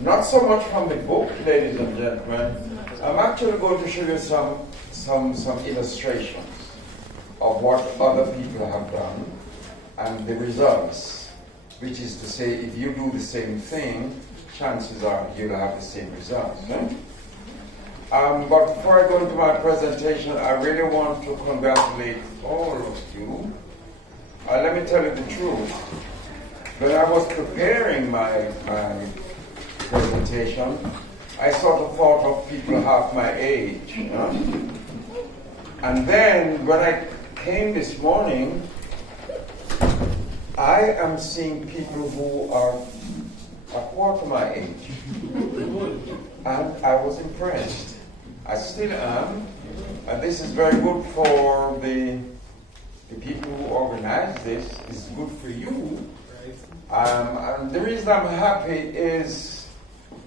not so much from the book, ladies and gentlemen. I'm actually going to show you some illustrations of what other people have done and the results, which is to say, if you do the same thing, chances are you'll have the same results. Right? But before I go into my presentation, I really want to congratulate all of you. Let me tell you the truth. When I was preparing my presentation, I sort of thought of people half my age. You know? And then when I came this morning, I am seeing people who are a quarter my age. And I was impressed. I still am. And this is very good for the people who organize this. It's good for you. And the reason I'm happy is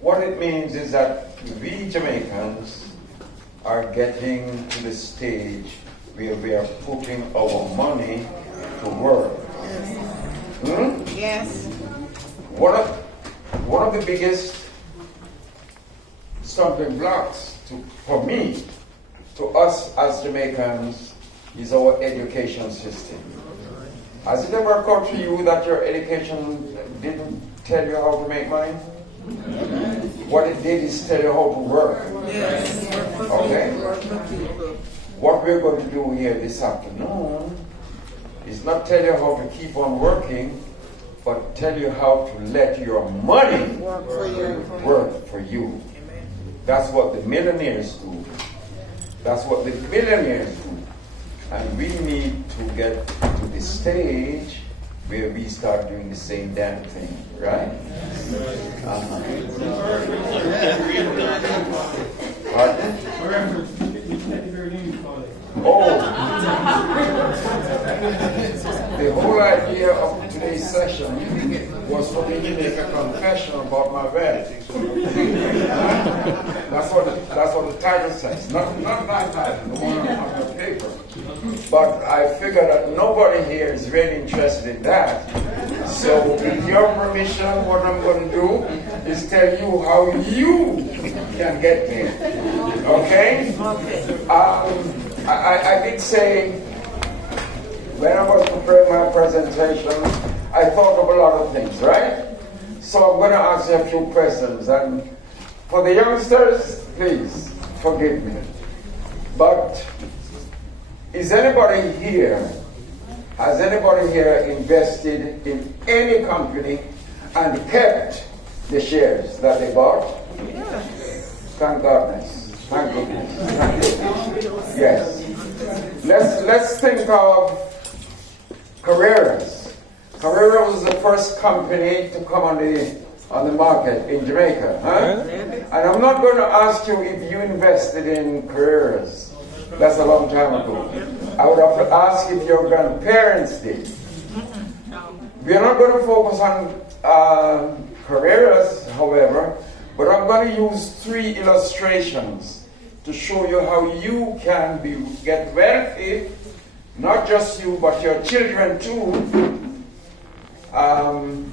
what it means is that we Jamaicans are getting to the stage where we are putting our money to work. Yes. One of the biggest stumbling blocks for me, to us as Jamaicans, is our education system. Has it ever occurred to you that your education didn't tell you how to make money? What it did is tell you how to work. Yes. Okay? What we're going to do here this afternoon is not tell you how to keep on working, but tell you how to let your money work for you. That's what the millionaires do. That's what the millionaires do. And we need to get to the stage where we start doing the same damn thing, right? Pardon? Oh, the whole idea of today's session was for me to make a confession about my vanity. That's what the title says. Not that title, the one on the paper. But I figure that nobody here is really interested in that. So with your permission, what I'm going to do is tell you how you can get there. Okay? I did say, when I was preparing my presentation, I thought of a lot of things, right? So I'm going to ask you a few questions. And for the youngsters, please forgive me. But has anybody here invested in any company and kept the shares that they bought? Yes. Thank goodness. Thank goodness. Thank goodness. Yes. Let's think of Carreras. Carreras was the first company to come on the market in Jamaica. Huh? And I'm not going to ask you if you invested in Carreras. That's a long time ago. I would have to ask if your grandparents did. We are not going to focus on Carreras, however, but I'm going to use 3 illustrations to show you how you can get wealthy, not just you, but your children too, and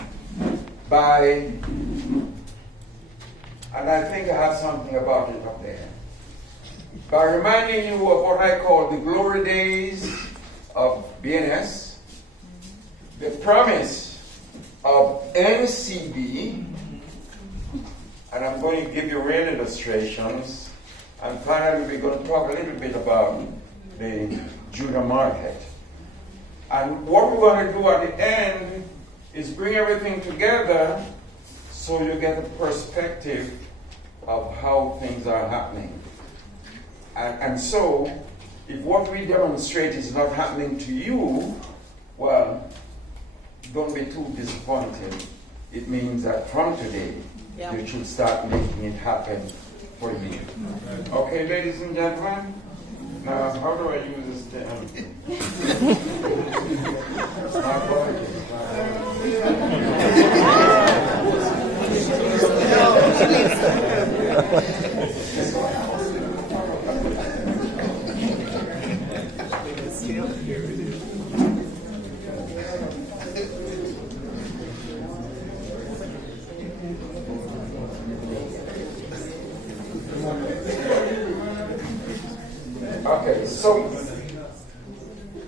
I think I have something about it up there. By reminding you of what I call the glory days of BNS, the promise of NCB, and I'm going to give you real illustrations, and finally we're going to talk a little bit about the junior market. And what we're going to do at the end is bring everything together so you get a perspective of how things are happening. And so, if what we demonstrate is not happening to you, well, don't be too disappointed. It means that from today, you should start making it happen for you. Okay, ladies and gentlemen? Now, how do I use this thing? It's not working. So,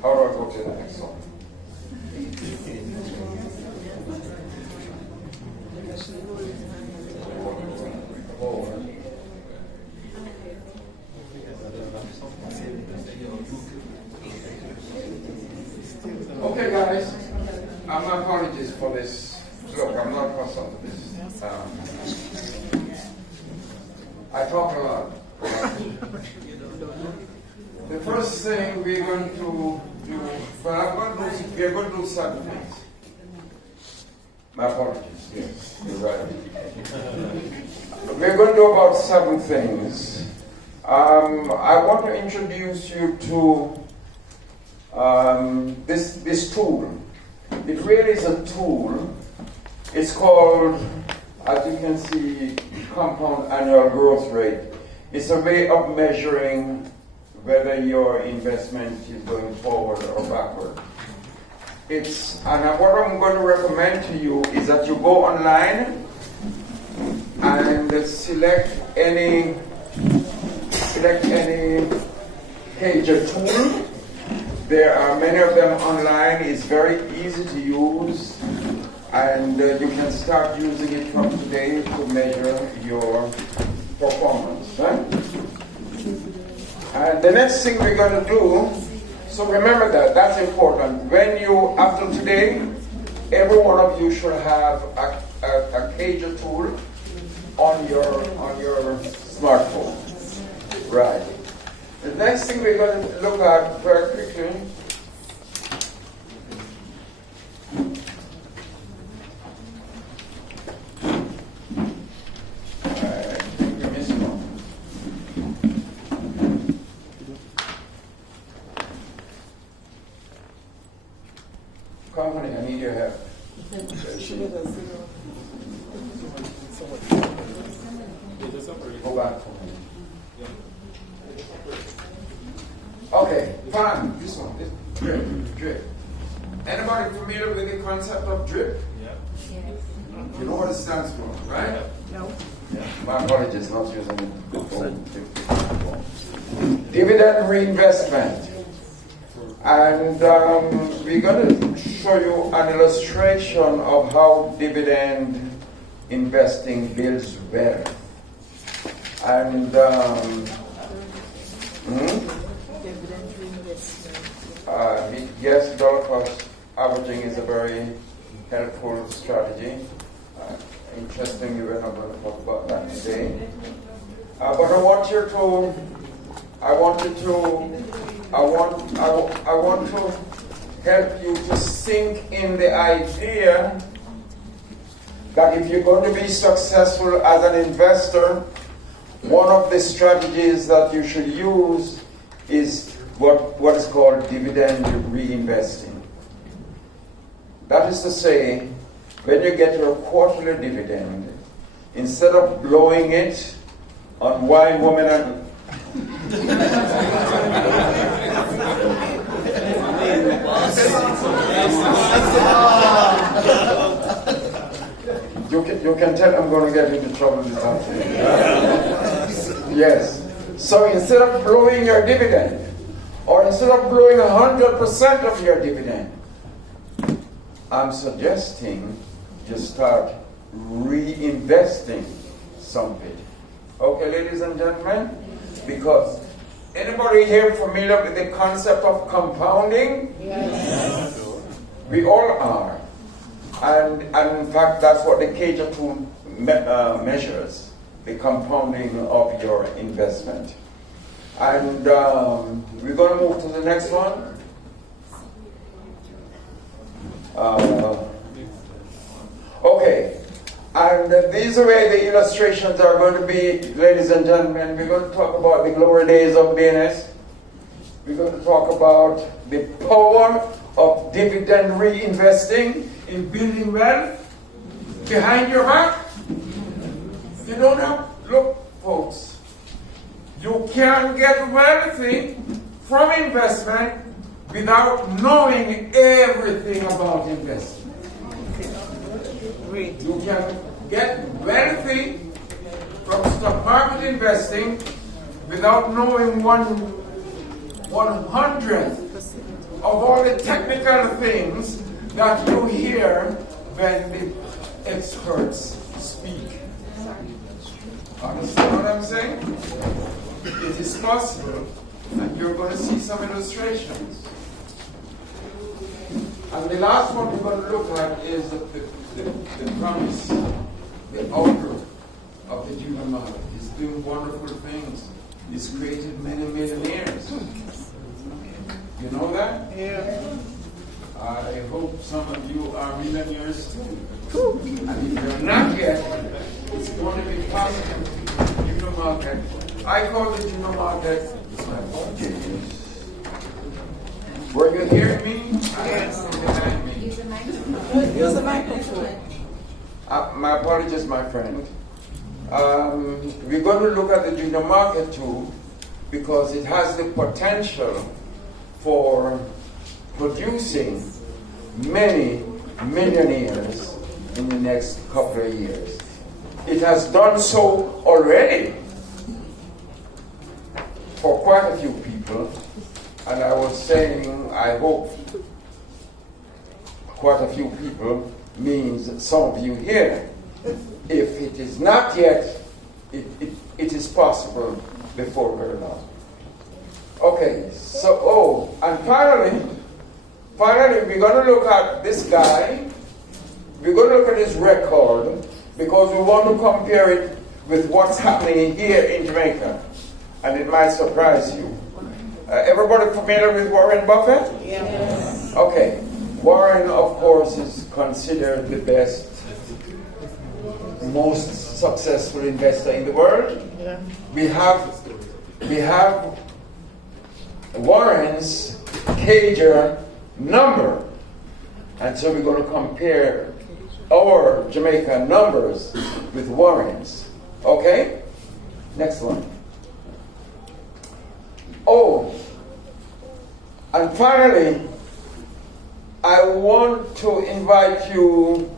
how do I go to the next one? Okay, guys. My apologies for this. Look, I'm not accustomed to this. I talk a lot. The first thing we're going to do, we're going to do certain things. My apologies. Yes, you're right. We're going to do about 7 things. I want to introduce you to this tool. It really is a tool. It's called, as you can see, compound annual growth rate. It's a way of measuring whether your investment is going forward or backward. What I'm going to recommend to you is that you go online and select any pager tool. There are many of them online. It's very easy to use, and you can start using it from today to measure your performance. Right? And the next thing we're going to do, so remember that's important. After today, every one of you should have a pager tool on your smartphone. Right. The next thing we're going to look at very quickly Company, I need your help. Go back for me. Okay, fine. This one. Drip. Anybody familiar with the concept of drip? Yeah. You know what it stands for, right? No. Yeah. My apologies, not using it. Dividend reinvestment. And we're going to show you an illustration of how dividend investing builds wealth. And yes, dollar cost averaging is a very helpful strategy. Interestingly, we're not going to talk about that today. But I want to help you to sink in the idea that if you're going to be successful as an investor, one of the strategies that you should use is what is called dividend reinvesting. That is to say, when you get your quarterly dividend, instead of blowing it on wine, woman, and you can tell I'm going to get into trouble with something. Yes. So instead of blowing your dividend, or instead of blowing 100% of your dividend, I'm suggesting you start reinvesting some of it. Okay, ladies and gentlemen? Because anybody here familiar with the concept of compounding? Yes. We all are. And in fact, that's what the Cager tool measures, the compounding of your investment. And we're going to move to the next one. Okay. And these are where the illustrations are going to be, ladies and gentlemen. We're going to talk about the glory days of BNS. We're going to talk about the power of dividend reinvesting in building wealth behind your back. You don't have, look, folks, you can't get wealthy from investment without knowing everything about investment. You can get wealthy from stock market investing without knowing one 1/100th of all the technical things that you hear when the experts speak. Understand what I'm saying? It is possible, and you're going to see some illustrations. And the last one we're going to look at is the promise, the outlook of the junior model. He's doing wonderful things. He's created many millionaires. You know that? Yeah. I hope some of you are millionaires too. And if you're not yet, it's going to be possible. Junior market. I call the junior market. Were you hearing me? Yes. Behind me. Use the microphone. My apologies, my friend. We're going to look at the junior market too, because it has the potential for producing many millionaires in the next couple of years. It has done so already for quite a few people, and I was saying I hope quite a few people means some of you here. If it is not yet, it is possible before very long. Okay, so, and finally, we're going to look at this guy. We're going to look at his record because we want to compare it with what's happening here in Jamaica. And it might surprise you. Everybody familiar with Warren Buffett? Yes. Okay. Warren, of course, is considered the best, most successful investor in the world. Yeah. We have Warren's Cager number. And so we're going to compare our Jamaican numbers with Warren's. Okay? Next one. Oh, and finally, I want to invite you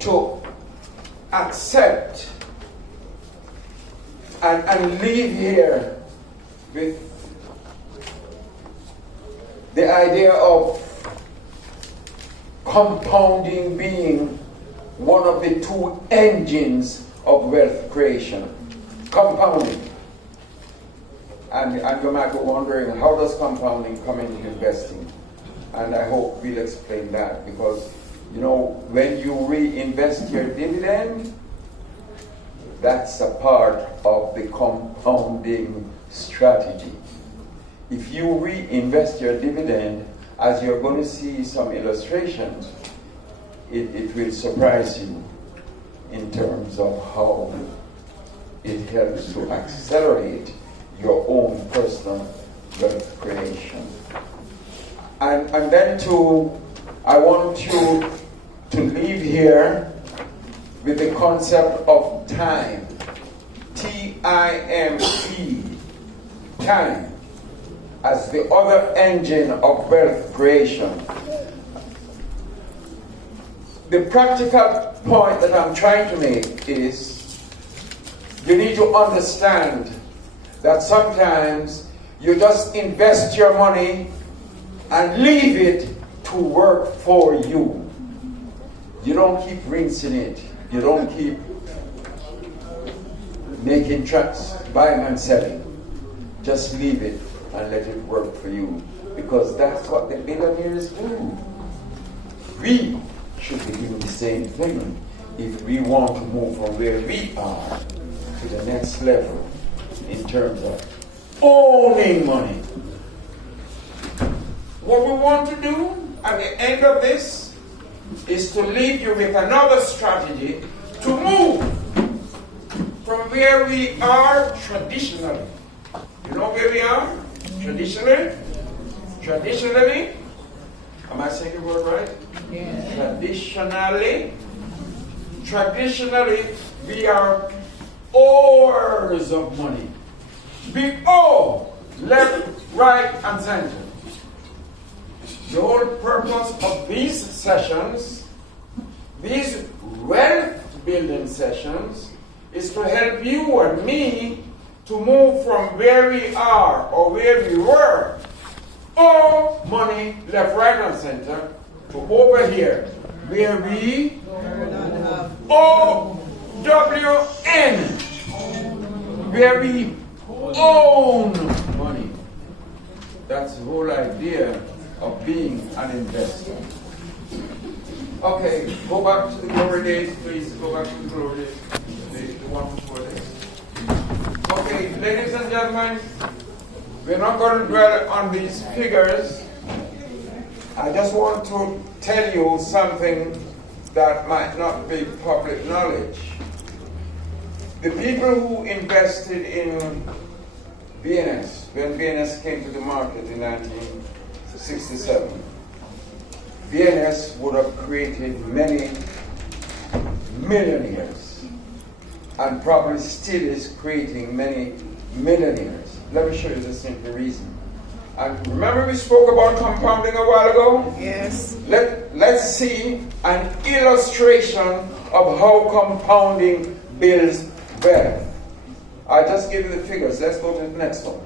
to accept and leave here with the idea of compounding being one of the two engines of wealth creation. Compounding. And you might be wondering, how does compounding come into investing? And I hope we'll explain that, because, you know, when you reinvest your dividend, that's a part of the compounding strategy. If you reinvest your dividend, as you're going to see some illustrations, it will surprise you in terms of how it helps to accelerate your own personal wealth creation. And then I want you to leave here with the concept of time. T-I-M-E. Time. As the other engine of wealth creation. The practical point that I'm trying to make is you need to understand that sometimes you just invest your money and leave it to work for you. You don't keep rinsing it. You don't keep making tracks, buying and selling. Just leave it and let it work for you. Because that's what the billionaires do. We should be doing the same thing if we want to move from where we are to the next level in terms of owning money. What we want to do at the end of this is to leave you with another strategy to move from where we are traditionally. You know where we are? Traditionally? Traditionally? Am I saying the word right? Yeah. Traditionally, we are owers of money. We owe left, right, and center. The whole purpose of these sessions, these wealth building sessions, is to help you and me to move from where we are or where we were, all money left, right, and center, to over here, where we O-W-N, where we own money. That's the whole idea of being an investor. Okay, go back to the glory days, please. Go back to the glory days, the one before this. Okay, ladies and gentlemen, we're not going to dwell on these figures. I just want to tell you something that might not be public knowledge. The people who invested in BNS, when BNS came to the market in 1967, BNS would have created many millionaires and probably still is creating many millionaires. Let me show you the simple reason. And remember we spoke about compounding a while ago? Yes. Let's see an illustration of how compounding builds wealth. I just give you the figures. Let's go to the next one.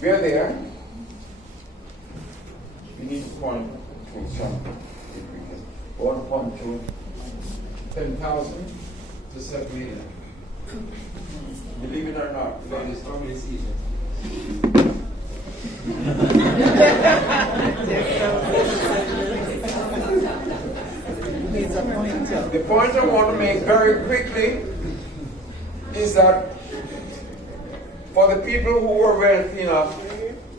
We're there. We need to point to something. If we can. 1.2, 10,000 to 7 million. Believe it or not, ladies, how many seasons? The point I want to make very quickly is that for the people who were wealthy enough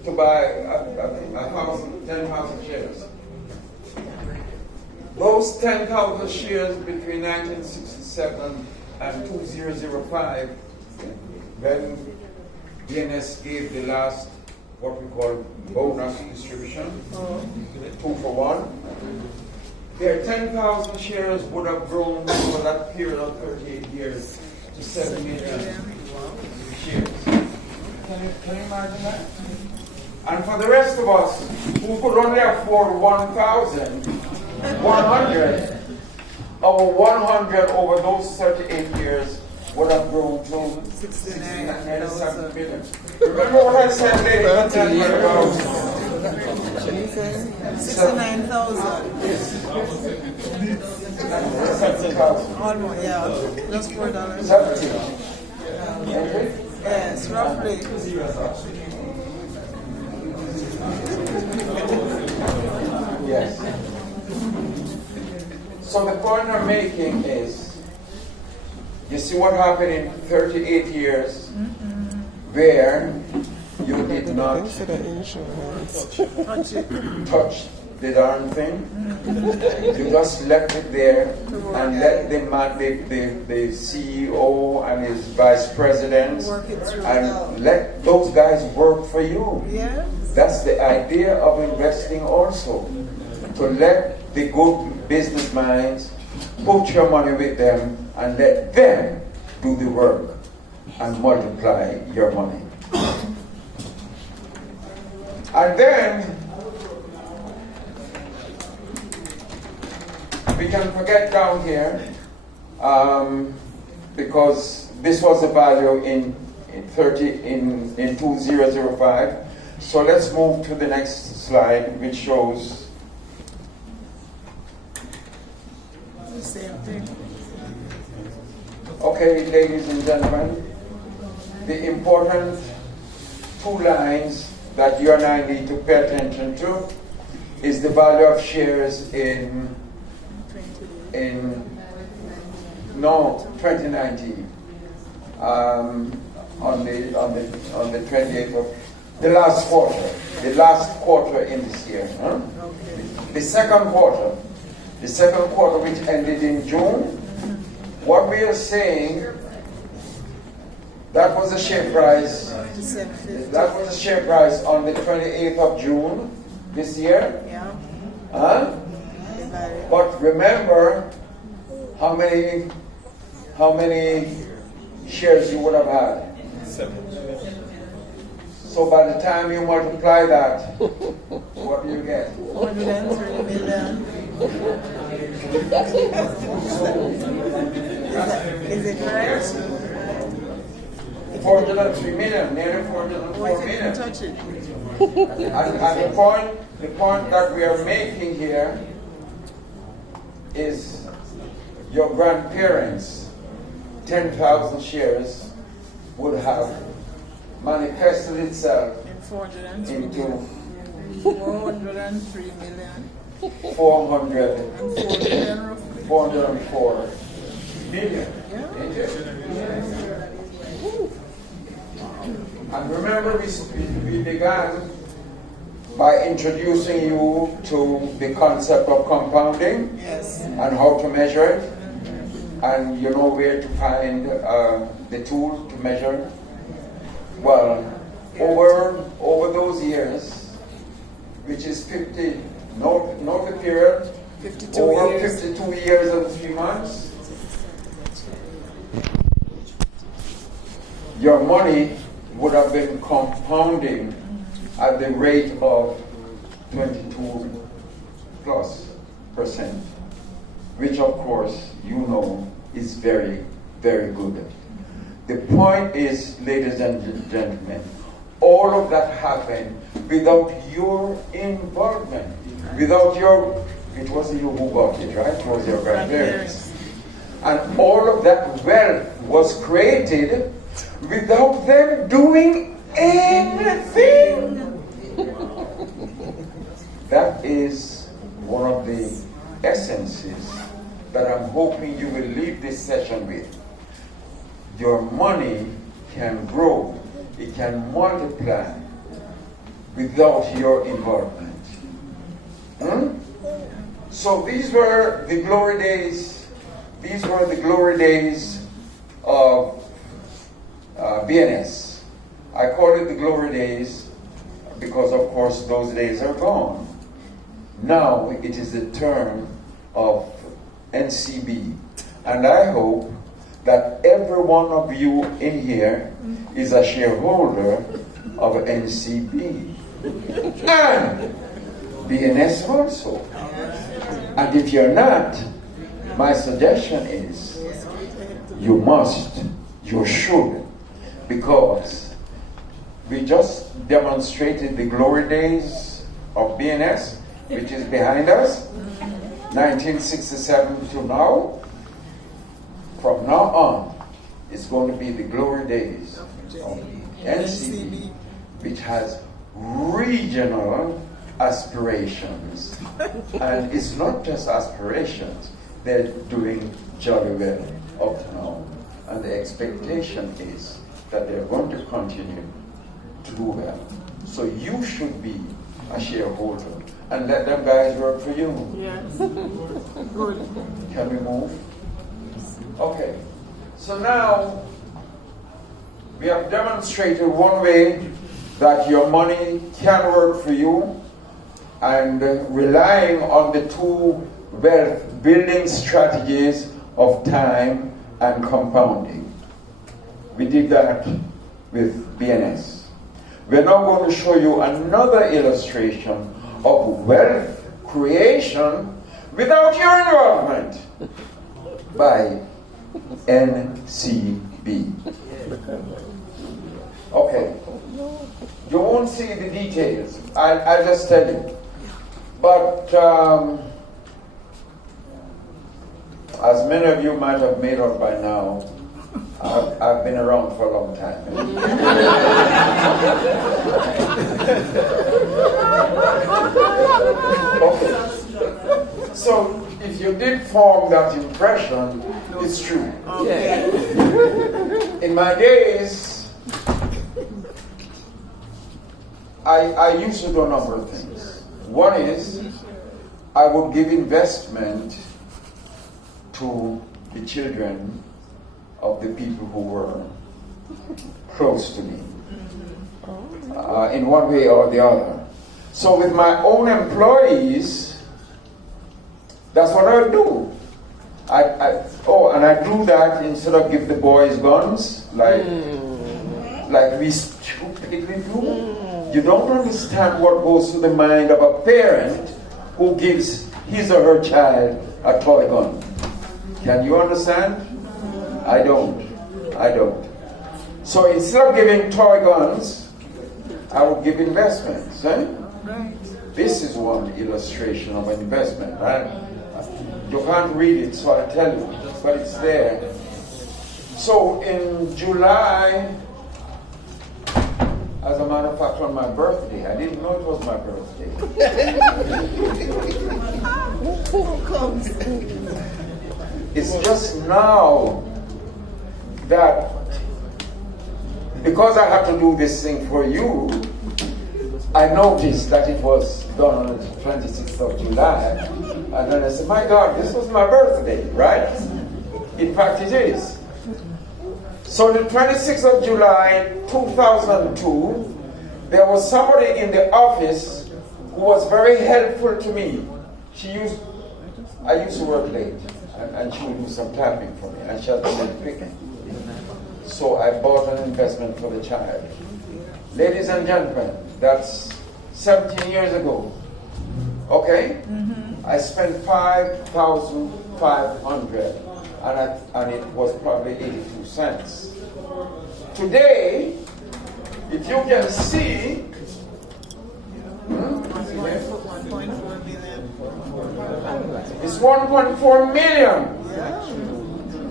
to buy 10,000 shares, those 10,000 shares between 1967 and 2005, when DNS gave the last, what we call bonus distribution, 2 for 1, their 10,000 shares would have grown over that period of 38 years to 7 million shares. Can you imagine that? And for the rest of us who could only afford 1,100, our 100 over those 38 years would have grown to 69,000 million. Remember what I said, ladies and gentlemen, about 69,000. Yes. 70,000. Almost, yeah. Just $4. 70. Yes, roughly. Yes. So the point I'm making is, you see what happened in 38 years where you did not touch the darn thing. You just left it there and let the man, the CEO and his vice president, and let those guys work for you. Yeah. That's the idea of investing also. To let the good business minds put your money with them and let them do the work and multiply your money. And then we can forget down here because this was the value in 2005. So let's move to the next slide, which shows The same thing. Okay, ladies and gentlemen, the important 2 lines that you and I need to pay attention to is the value of shares in 2019 on the 28th of the last quarter in this year. Huh? The second quarter which ended in June. What we are saying, that was the share price. That was the share price on the 28th of June this year. Yeah. Huh? But remember how many shares you would have had. 7. So by the time you multiply that, what do you get? 103 million. Is it right? 403 million, nearly 404 Or is it million. to touch it? And the point that we are making here is your grandparents, 10,000 shares would have manifested itself In 403 into million. 403 million. 400, And 4 million roughly. 404 million. Yeah. Ain't it? And remember, we began by introducing you to the concept of compounding Yes. and how to measure it, and you know where to find the tool to measure. Well, over those years, which is 50, note the period, 52 over years. 52 years and 3 months, your money would have been compounding at the rate of 22 plus %, which of course you know is very, very good. The point is, ladies and gentlemen, all of that happened without your involvement, without your, it wasn't you who bought it, right? It was your grandparents. And all of that wealth was created without them doing anything. That is one of the essences that I'm hoping you will leave this session with. Your money can grow, it can multiply without your involvement. So these were the glory days. These were the glory days of BNS. I call it the glory days because, of course, those days are gone. Now it is the turn of NCB. And I hope that every one of you in here is a shareholder of NCB. And BNS also. And if you're not, my suggestion is you must, you should, because we just demonstrated the glory days of BNS, which is behind us, 1967 to now. From now on, it's going to be the glory days of NCB, which has regional aspirations. And it's not just aspirations, they're doing jolly well up to now. And the expectation is that they're going to continue to do well. So you should be a shareholder and let them guys work for you. Yes. Good. Can we move? Okay. So now we have demonstrated one way that your money can work for you, and relying on the two wealth building strategies of time and compounding. We did that with BNS. We're now going to show you another illustration of wealth creation without your involvement by NCB. Okay. You won't see the details. I'll just tell you. But as many of you might have made up by now, I've been around for a long time. Okay. So if you did form that impression, it's true. Okay. In my days, I used to do a number of things. One is I would give investment to the children of the people who were close to me, in one way or the other. So with my own employees, that's what I would do. And I do that instead of give the boys guns, like we stupidly do. You don't understand what goes through the mind of a parent who gives his or her child a toy gun. Can you understand? I don't. So instead of giving toy guns, I would give investments. Eh? Right. This is one illustration of an investment, right? You can't read it, so I'll tell you, but it's there. So in July, as a matter of fact, on my birthday, I didn't know it was my birthday. It's just now that, because I have to do this thing for you, I noticed that it was done on the 26th of July. And then I said, my God, this was my birthday, right? In fact, it is. So the 26th of July, 2002, there was somebody in the office who was very helpful to me. I used to work late, and she would do some typing for me, and she had been picking. So I bought an investment for the child. Ladies and gentlemen, that's 17 years ago. Okay? I spent $5,500, and it was probably 82 cents. Today, if you can see, 1.4 million. it's 1.4 million.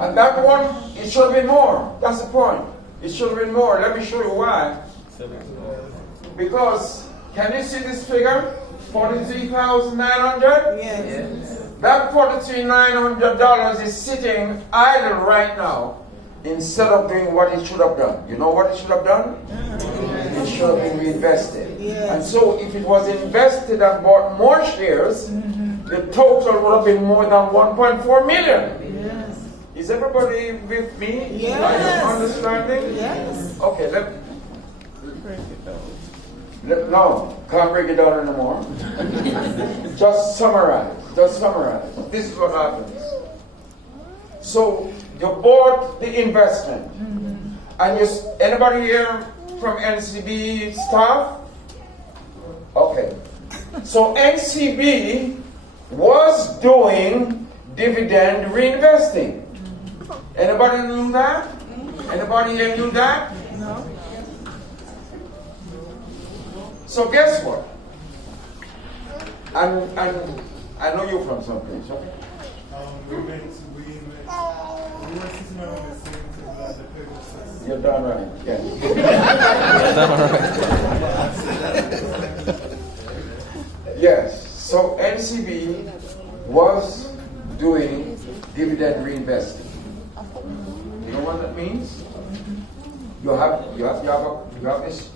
And that one, it should have been more. That's the point. It should have been more. Let me show you why. Because, can you see this figure? $43,900? Yes. That $43,900 is sitting idle right now instead of doing what it should have done. You know what it should have done? It should have been reinvested. Yes. And so if it was invested and bought more shares, the total would have been more than 1.4 million. Yes. Is everybody with me? Yes. Are you understanding? Yes. Okay, Break it down. no, can't break it down anymore. Just summarize. This is what happens. So you bought the investment, and anybody here from NCB staff? Okay. So NCB was doing dividend reinvesting. Anybody knew that? Anybody here knew that? No. So guess what? And I know you're from someplace, okay? We were sitting around the same table at the paper session. You're done right, yeah. Yes, so NCB was doing dividend reinvesting. You know what that means?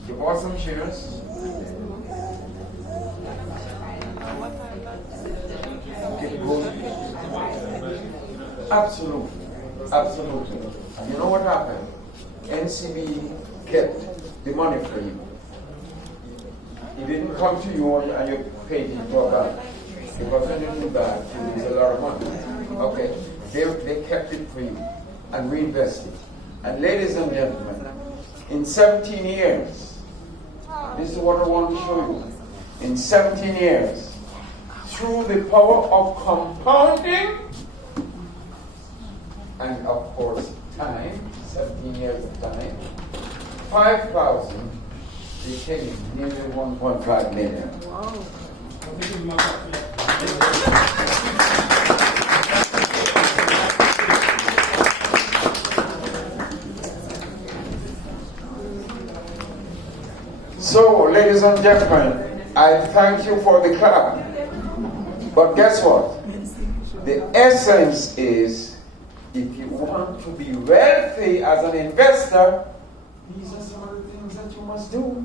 You bought some shares. Absolutely. And you know what happened? NCB kept the money for you. It didn't come to you and you paid it to a bank. Because when you do that, you lose a lot of money. Okay? They kept it for you and reinvested. And ladies and gentlemen, in 17 years, this is what I want to show you. In 17 years, through the power of compounding and of course time, 17 years of time, 5,000 became nearly 1.5 million. Wow. So, ladies and gentlemen, I thank you for the clap. But guess what? The essence is, if you want to be wealthy as an investor, these are some of the things that you must do.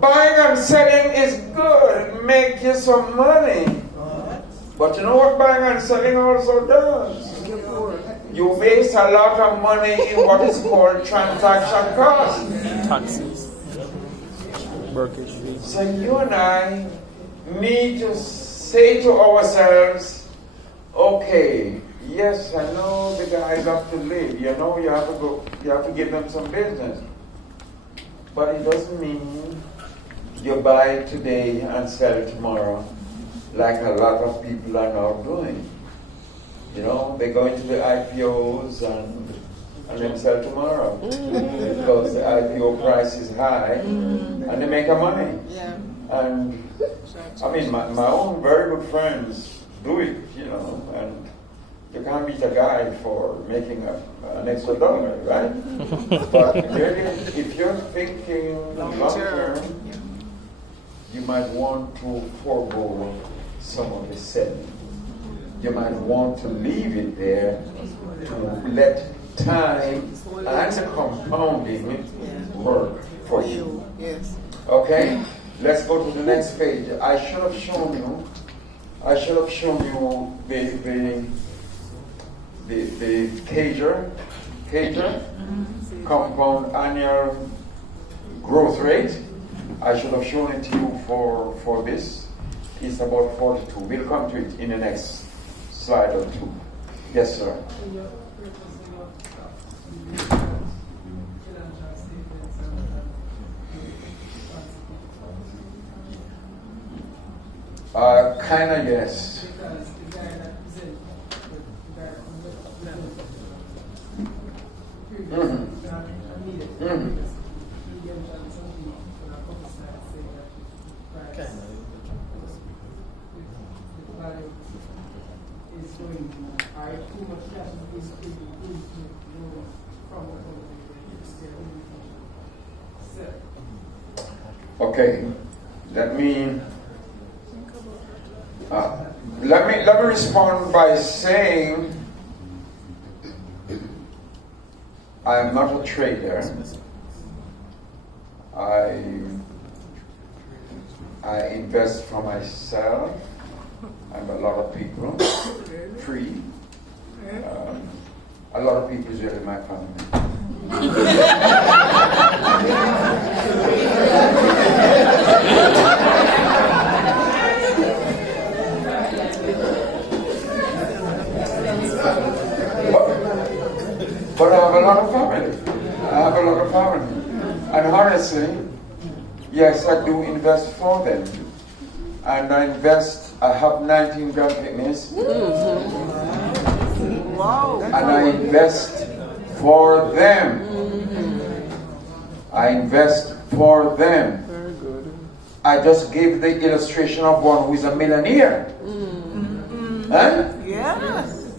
Buying and selling is good, make you some money. But you know what buying and selling also does? You waste a lot of money in what is called transaction costs. Taxes. Brokerage fees. So you and I need to say to ourselves, okay, yes, I know the guys have to live. You know, you have to give them some business. But it doesn't mean you buy today and sell tomorrow. like a lot of people are now doing. You know, they go into the IPOs and then sell tomorrow because the IPO price is high and they make a money. Yeah. And I mean, my own very good friends do it, you know, and you can't beat a guy for making an extra dollar, right? But really, if you're thinking long term, you might want to forego some of the selling. You might want to leave it there to let time and the compounding work for you. Yes. Okay? Let's go to the next page. I should have shown you the Cager compound annual growth rate. I should have shown it to you for this. It's about 42. We'll come to it in the next slide or two. Yes, sir. Kinda, yes. Okay, let me respond by saying I am not a trader. I invest for myself and a lot of people, free. A lot of people is really my family. But I have a lot of family. And honestly, yes, I do invest for them. And I have 19 grandparents. Wow. And I invest for them. I invest for them. Very good. I just gave the illustration of one who is a millionaire. Huh? Yes.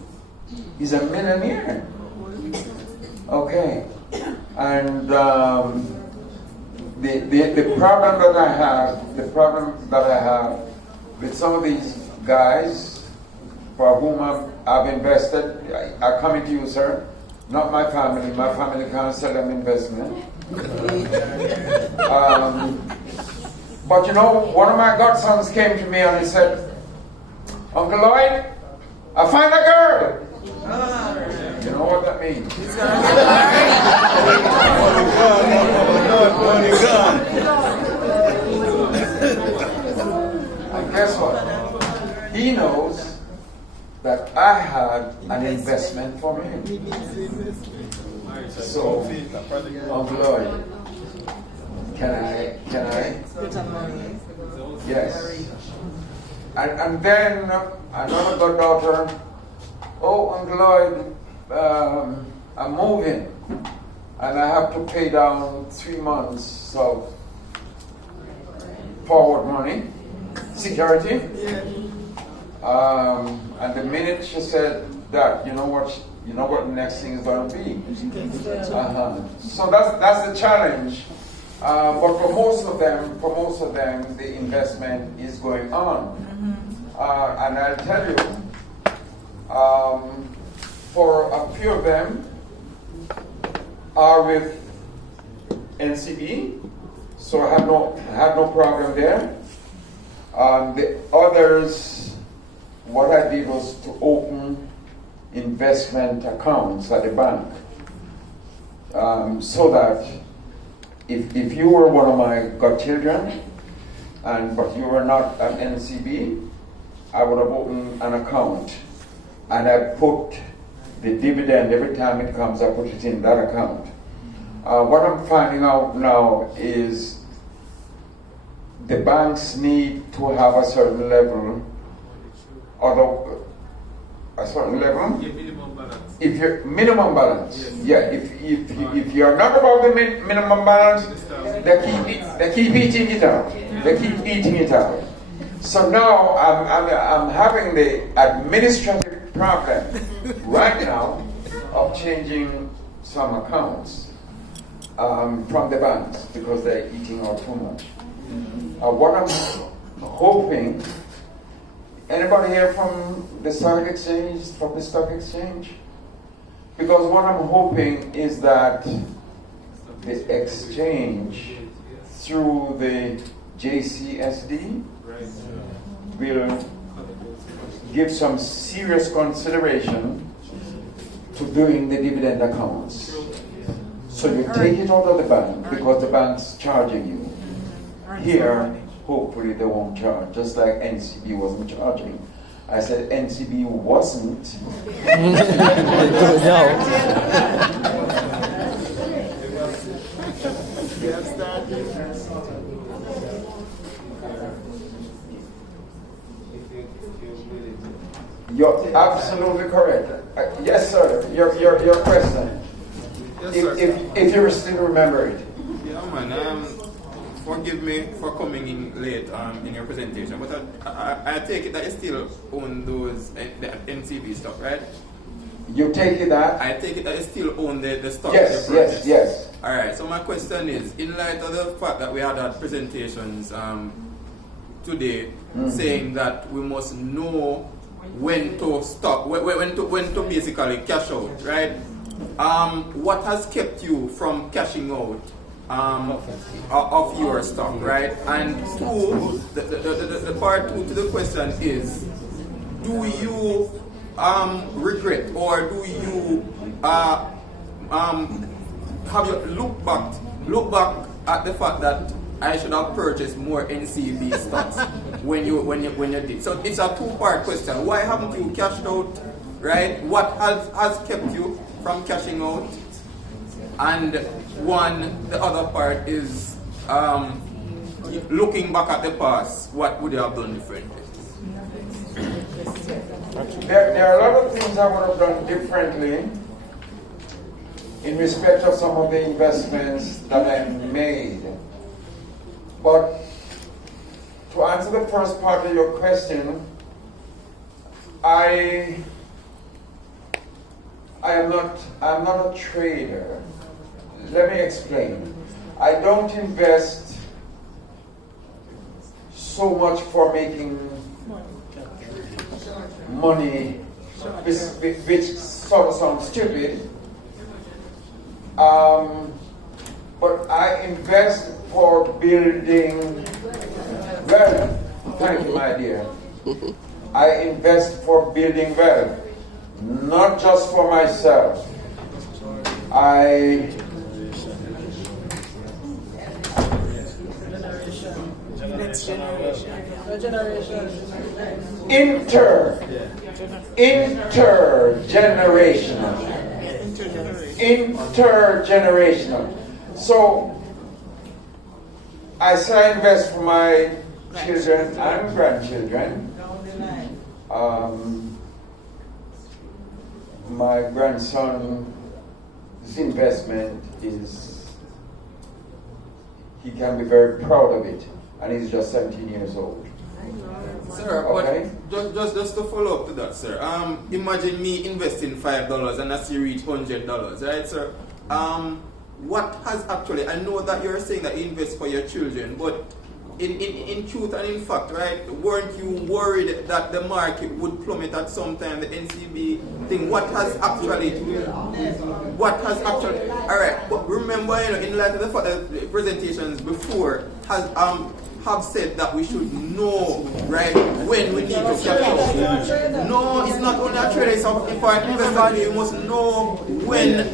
He's a millionaire. Okay. And the problem that I have with some of these guys for whom I've invested, are coming to you, sir. Not my family. My family can't sell them investment. But you know, one of my godsons came to me and he said, Uncle Lloyd, I find a girl. You know what that means? And guess what? He knows that I had an investment for him. So, Uncle Lloyd, can I? Yes. And then another goddaughter, oh, Uncle Lloyd, I'm moving and I have to pay down 3 months of forward money, security. And the minute she said that, you know what the next thing is going to be. So that's the challenge. But for most of them, the investment is going on. And I'll tell you, for a few of them are with NCB, so I have no problem there. The others, what I did was to open investment accounts at the bank, so that if you were one of my godchildren, but you were not an NCB, I would have opened an account, and I put the dividend every time it comes. I put it in that account. What I'm finding out now is the banks need to have a certain level or a certain level. Your minimum balance. If your minimum balance, Yes. if you're not above the minimum balance, they keep eating it out. They keep eating it out. So now I'm having the administrative problem right now of changing some accounts from the banks because they're eating out too much. What I'm hoping, anybody here from the stock exchange, Because what I'm hoping is that the exchange through the JCSD will give some serious consideration to doing the dividend accounts. So you take it out of the bank because the bank's charging you. Here, hopefully they won't charge, just like NCB wasn't charging. I said NCB wasn't. You're absolutely correct. Yes, sir. Your question. Yes, sir. If you still remember it. Yeah, man. Forgive me for coming in late in your presentation, but I take it that you still own those the NCB stock, right? You take it that? I take it that you still own the stock. Yes. All right. So my question is, in light of the fact that we had presentations today saying that we must know when to stop, when to basically cash out, right? What has kept you from cashing out of your stock, right? And two, the part two to the question is, do you regret, or do you have you look back at the fact that I should have purchased more NCB stocks when you did? So it's a two-part question. Why haven't you cashed out, right? What has kept you from cashing out? And the other part is looking back at the past, what would you have done differently? There are a lot of things I would have done differently in respect of some of the investments that I made. But to answer the first part of your question, I'm not a trader. Let me explain. I don't invest so much for making money, which sort of sounds stupid. But I invest for building wealth. Thank you, my dear. I invest for building wealth, not just for myself. Intergenerational. So I say I invest for my children and grandchildren. My grandson's investment is, he can be very proud of it, and he's just 17 years old. Sir, Okay. but just to follow up to that, sir. Imagine me investing $5 and I see reach $100, right, sir? What has actually, I know that you're saying that you invest for your children, but in truth and in fact, right, weren't you worried that the market would plummet at some time, the NCB thing? What has actually, alright, but remember, in light of the fact that the presentations before have said that we should know, right, when we need to cash out. No, it's not only a trader, it's for an investor, you must know when,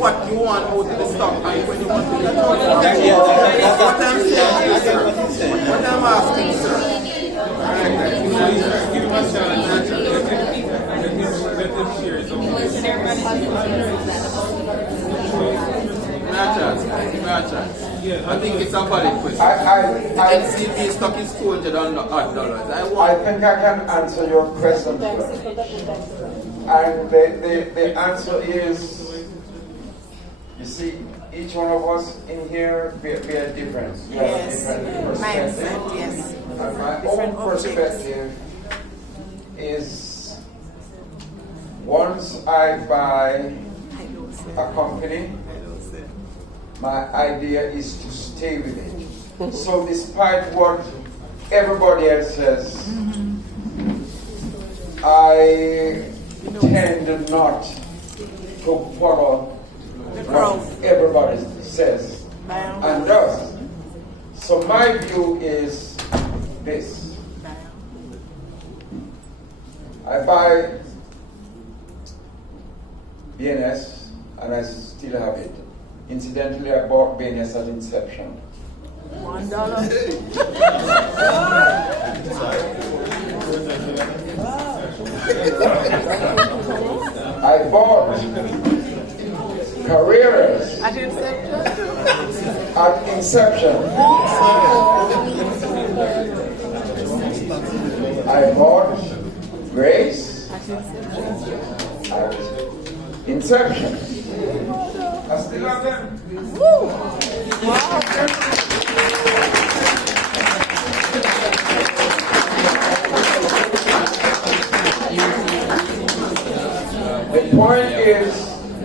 what you want out of the stock and when you want to cash out. What I'm saying, sir, what I'm asking, sir. Give him a chance. Let him share his own. Give me a chance. I think it's a valid question. LCB stock is $200 odd. I think I can answer your question. And the answer is, you see, each one of us in here, we are different. We have a different perspective. Mindset, yes. And my Different own perspective is, once I buy a company, my idea is to stay with it. So despite what everybody else says, I tend not to follow what everybody says and does. So my view is this. I buy BNS and I still have it. Incidentally, I bought BNS at inception. $1. I bought Carreras At inception? at inception. I bought Grace at inception. I still have them.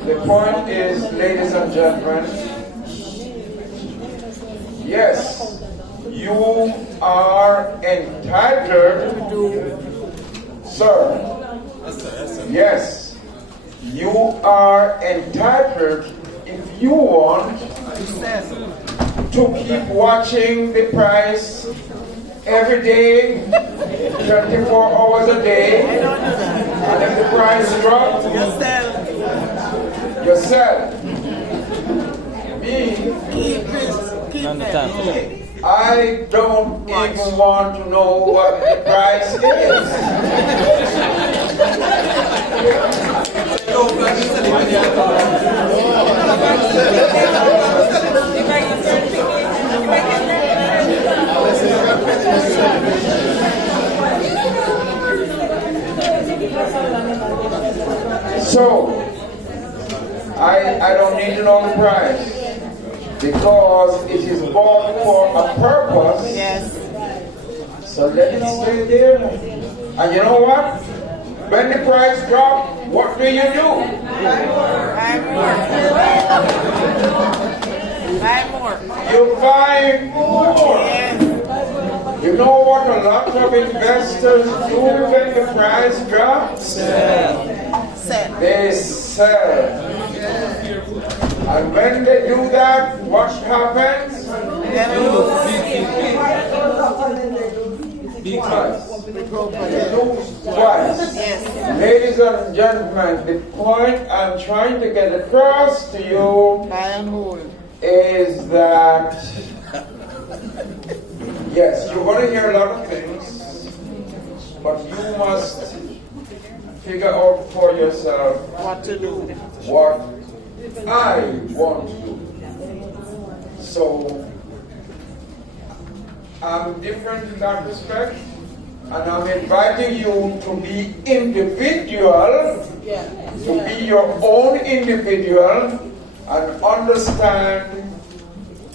The point is, ladies and gentlemen, yes, you are entitled to, sir. Yes, you are entitled, if you want, to keep watching the price every day, 24 hours a day. And if the price drops, yourself. Me, I don't even want to know what the price is. So, I don't need to know the price because it is bought for a purpose. Yes. So let it stay there. And you know what? When the price drops, what do? Buy more. You buy more. Yes. You know what a lot of investors do when the price drops? Sell. They sell. And when they do that, what happens? They lose twice. Yes. Ladies and gentlemen, the point I'm trying to get across to you Buy and hold. is that, yes, you're going to hear a lot of things, but you must figure out for yourself What to do. what I want to do. So, I'm different in that respect, and I'm inviting you to be individual, to be your own individual, and understand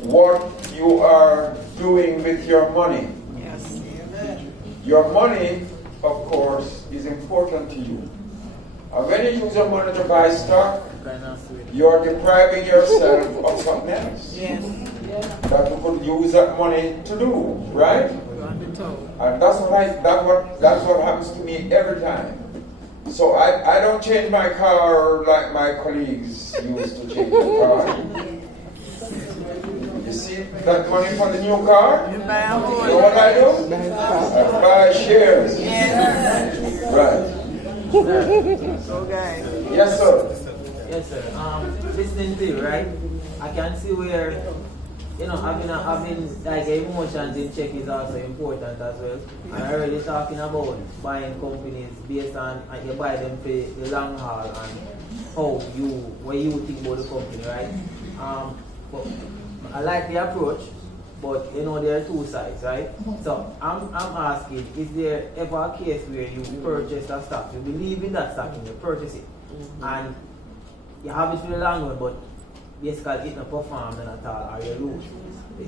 what you are doing with your money. Yes. Your money, of course, is important to you. And when you use your money to buy stock, you're depriving yourself of something else. Yes. That you could use that money to do, right? And that's what happens to me every time. So I don't change my car like my colleagues used to change their car. You see that money for the new car? You buy and hold. You know what I do? I buy shares. Yes. Right. So guys. Yes, sir. Yes, sir. Listening to you, right? I can see where, having like emotions in check is also important as well. And I already talking about buying companies based on, and you buy them for the long haul and what you think about the company, right? But I like the approach, but you know there are two sides, right? So I'm asking, is there ever a case where you purchase a stock, you believe in that stock and you purchase it, and you have it for the long run, but basically it not perform at all, or you lose?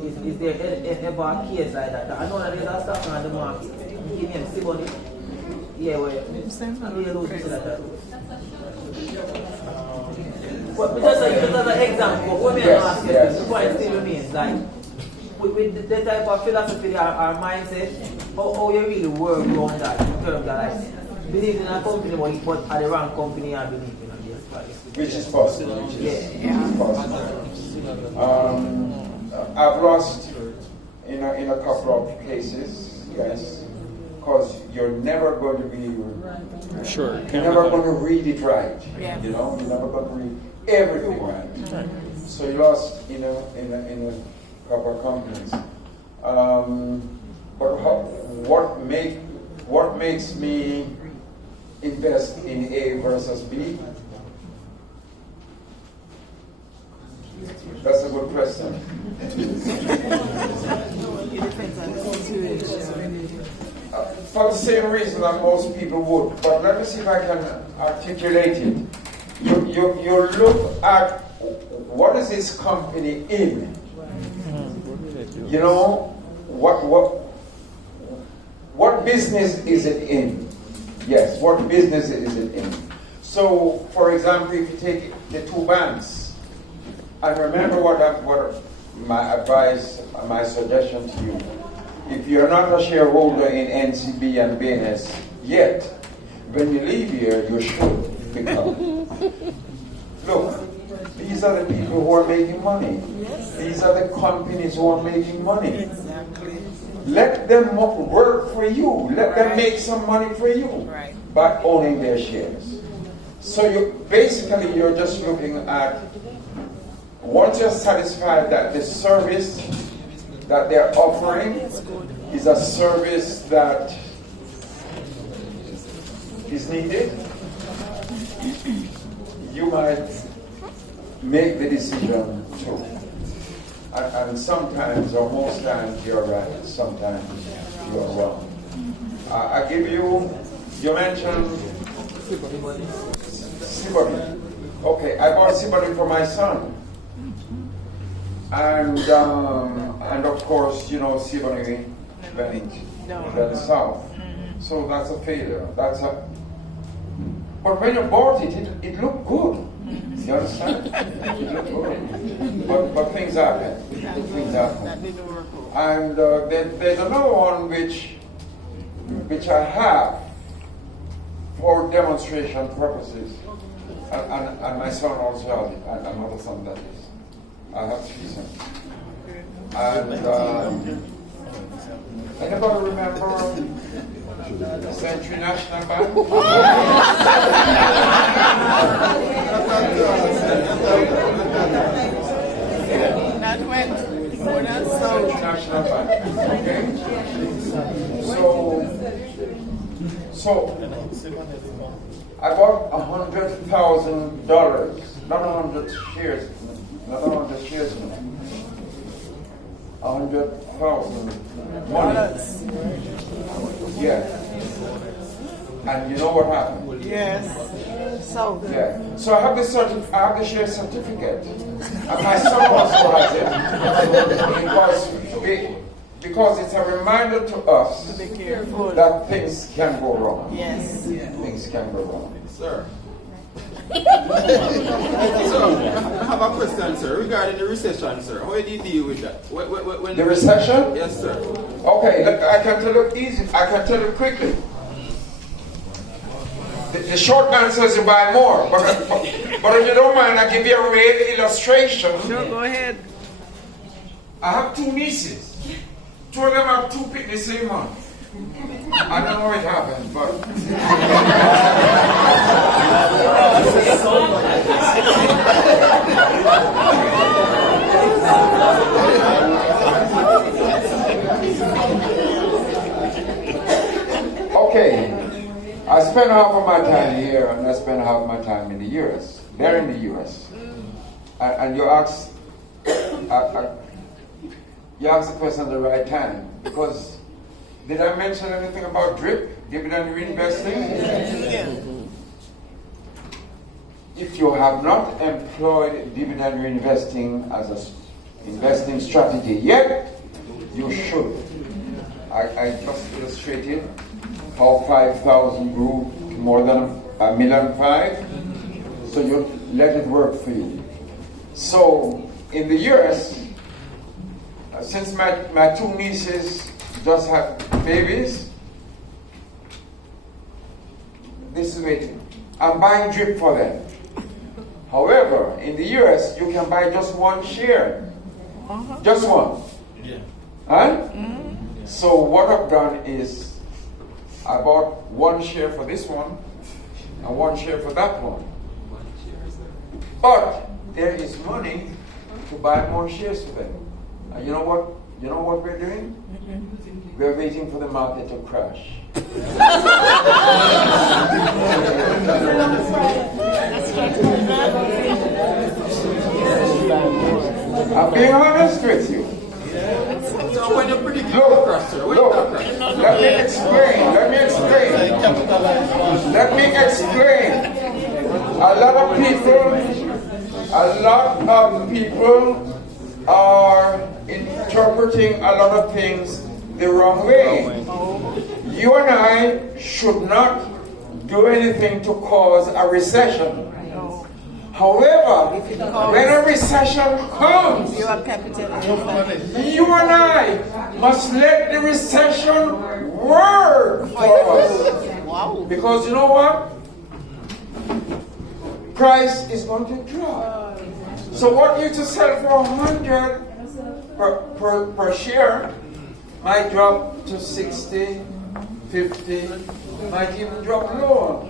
Is there ever a case like that? I know that there's a stock on the market, give me a see yeah, well, you lose it like that. But just as an example, what we are asking, the point still remains, like, with the type of philosophy or mindset, how you really work around that in terms of like, believe in a company, but at the wrong company, I believe in a this. Which is possible. Which is possible. I've lost in a couple of cases, yes, because you're never going to be Sure. You're never going to read it right. Yeah. You know, you're never going to read everything right. So you lost in a couple of companies. But what makes me invest in A versus B? That's a good question. For the same reason that most people would, but let me see if I can articulate it. You look at what is this company in? You know, what business is it in? Yes, what business is it in? So, for example, if you take the two banks, and remember what my advice, my suggestion to you. If you're not a shareholder in NCB and BNS yet, when you leave here, you should become. Look, these are the people who are making money. These are the companies who are making money. Let them work for you. Let them make some money for you by owning their shares. So you're just looking at, once you're satisfied that the service that they're offering is a service that is needed, you might make the decision too. And sometimes, or most times, you're right. Sometimes you're wrong. I give you mentioned Siboney. Okay, I bought Siboney for my son. And of course, you know, Siboney went south. So that's a failure. But when you bought it, it looked good. You understand? It looked good. But things happen. And there's another one which I have for demonstration purposes. And my son also has it, and another son that is. I have 3 sons. And anybody remember Century National Bank? That went Century National Bank. Okay? So I bought $100,000, not 100 shares. Not 100 shares, 100,000 money. Yeah. And you know what happened? Yes. So. Yeah. So I have the share certificate, and my son also has it because it's a reminder to us Be careful. that things can go wrong. Yes. Things can go wrong. Sir. So, I have a question, sir, regarding the recession, sir. How do you deal with that? When The recession? Yes, sir. Okay, look, I can tell you easy. I can tell you quickly. The short man says you buy more, but if you don't mind, I give you a real illustration. Sure, go ahead. I have 2 nieces. 2 of them have 2 picked the same month. I don't know how it happened, but okay. I spend half of my time here, and I spend half of my time in the U.S. They're in the U.S. And you ask you asked the question at the right time, because did I mention anything about DRIP, dividend reinvesting? Yeah. If you have not employed dividend reinvesting as an investing strategy yet, you should. I just illustrated how 5,000 grew to more than 1.5 million. So you let it work for you. So in the US, since my two nieces just had babies, this is waiting. I'm buying DRIP for them. However, in the US, you can buy just one share. Just one. Yeah. Huh? So what I've done is I bought one share for this one and one share for that one. But there is money to buy more shares for them. And you know what? You know what we're doing? We're waiting for the market to crash. I'm being honest with you. So when you predict Look, crash, sir, when look, that crash? let me explain. A lot of people are interpreting a lot of things the wrong way. You and I should not do anything to cause a recession. However, when a recession comes, You are capitalizing. you and I must let the recession work for us. Wow. Because you know what? Price is going to drop. So what you to sell for 100 per share might drop to 60, 50, might even drop lower.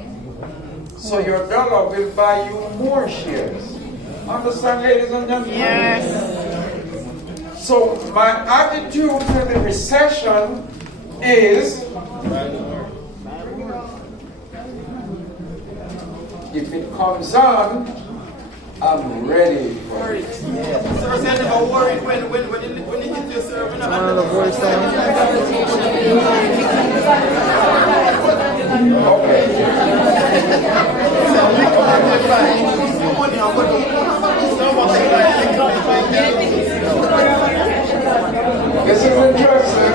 So your dollar will buy you more shares. Understand, ladies and gentlemen? Yes. So my attitude to the recession is, if it comes on, I'm ready for it. Sir, say never worried when you hit your sir. When This is interesting.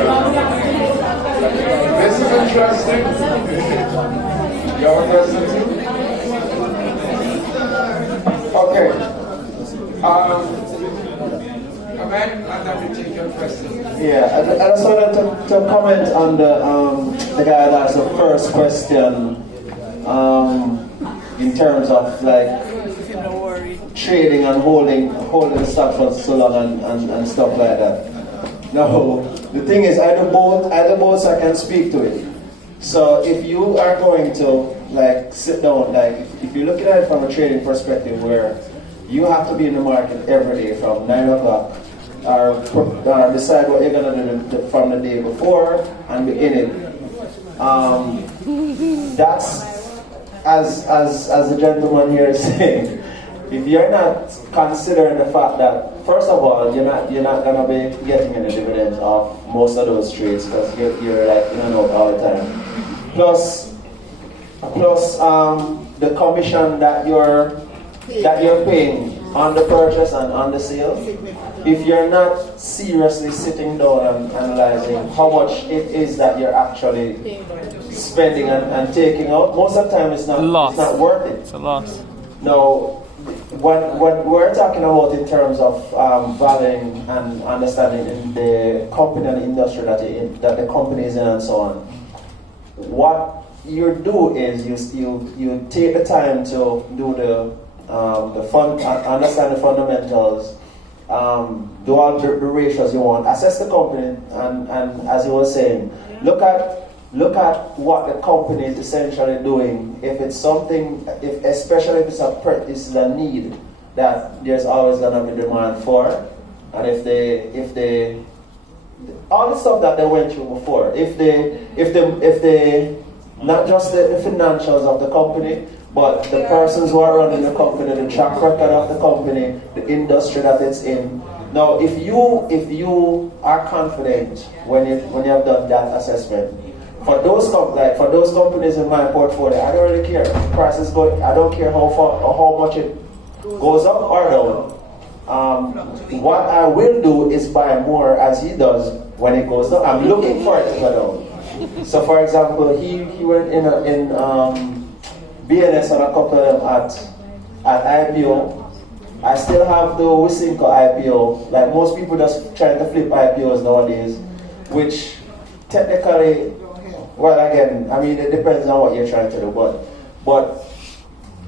This is interesting. You have a question too? Okay. Amen. And then we take your question. Yeah, I just wanted to comment on the guy that asked the first question in terms of like trading and holding the stock for so long and stuff like that. No, the thing is, I do both so I can speak to it. So if you are going to like sit down, like if you look at it from a trading perspective where you have to be in the market every day from 9 o'clock or decide what you're going to do from the day before and be in it. That's, as the gentleman here is saying, if you're not considering the fact that, first of all, you're not going to be getting any dividends off most of those trades because you're like in and out all the time. Plus the commission that you're paying on the purchase and on the sale. If you're not seriously sitting down and analyzing how much it is that you're actually spending and taking out, most of the time it's not worth it. It's a loss. Now, what we're talking about in terms of valuing and understanding in the company and the industry that the company is in and so on, what you do is you take the time to do understand the fundamentals, do all the ratios you want, assess the company, and as you were saying, look at what the company is essentially doing. If it's something, especially if it's a need that there's always gonna be demand for, and if they all the stuff that they went through before, if they not just the financials of the company, but the persons who are running the company, the track record of the company, the industry that it's in, Now, if you are confident when you have done that assessment, for those companies in my portfolio, I don't really care. Price is going. I don't care how much it goes up or down. What I will do is buy more as he does when it goes down. I'm looking for it to go down. So, for example, he went in BNS and a couple of them at IPO. I still have the Wisynco IPO. Like most people just trying to flip IPOs nowadays, which technically, well, again, I mean, it depends on what you're trying to do, but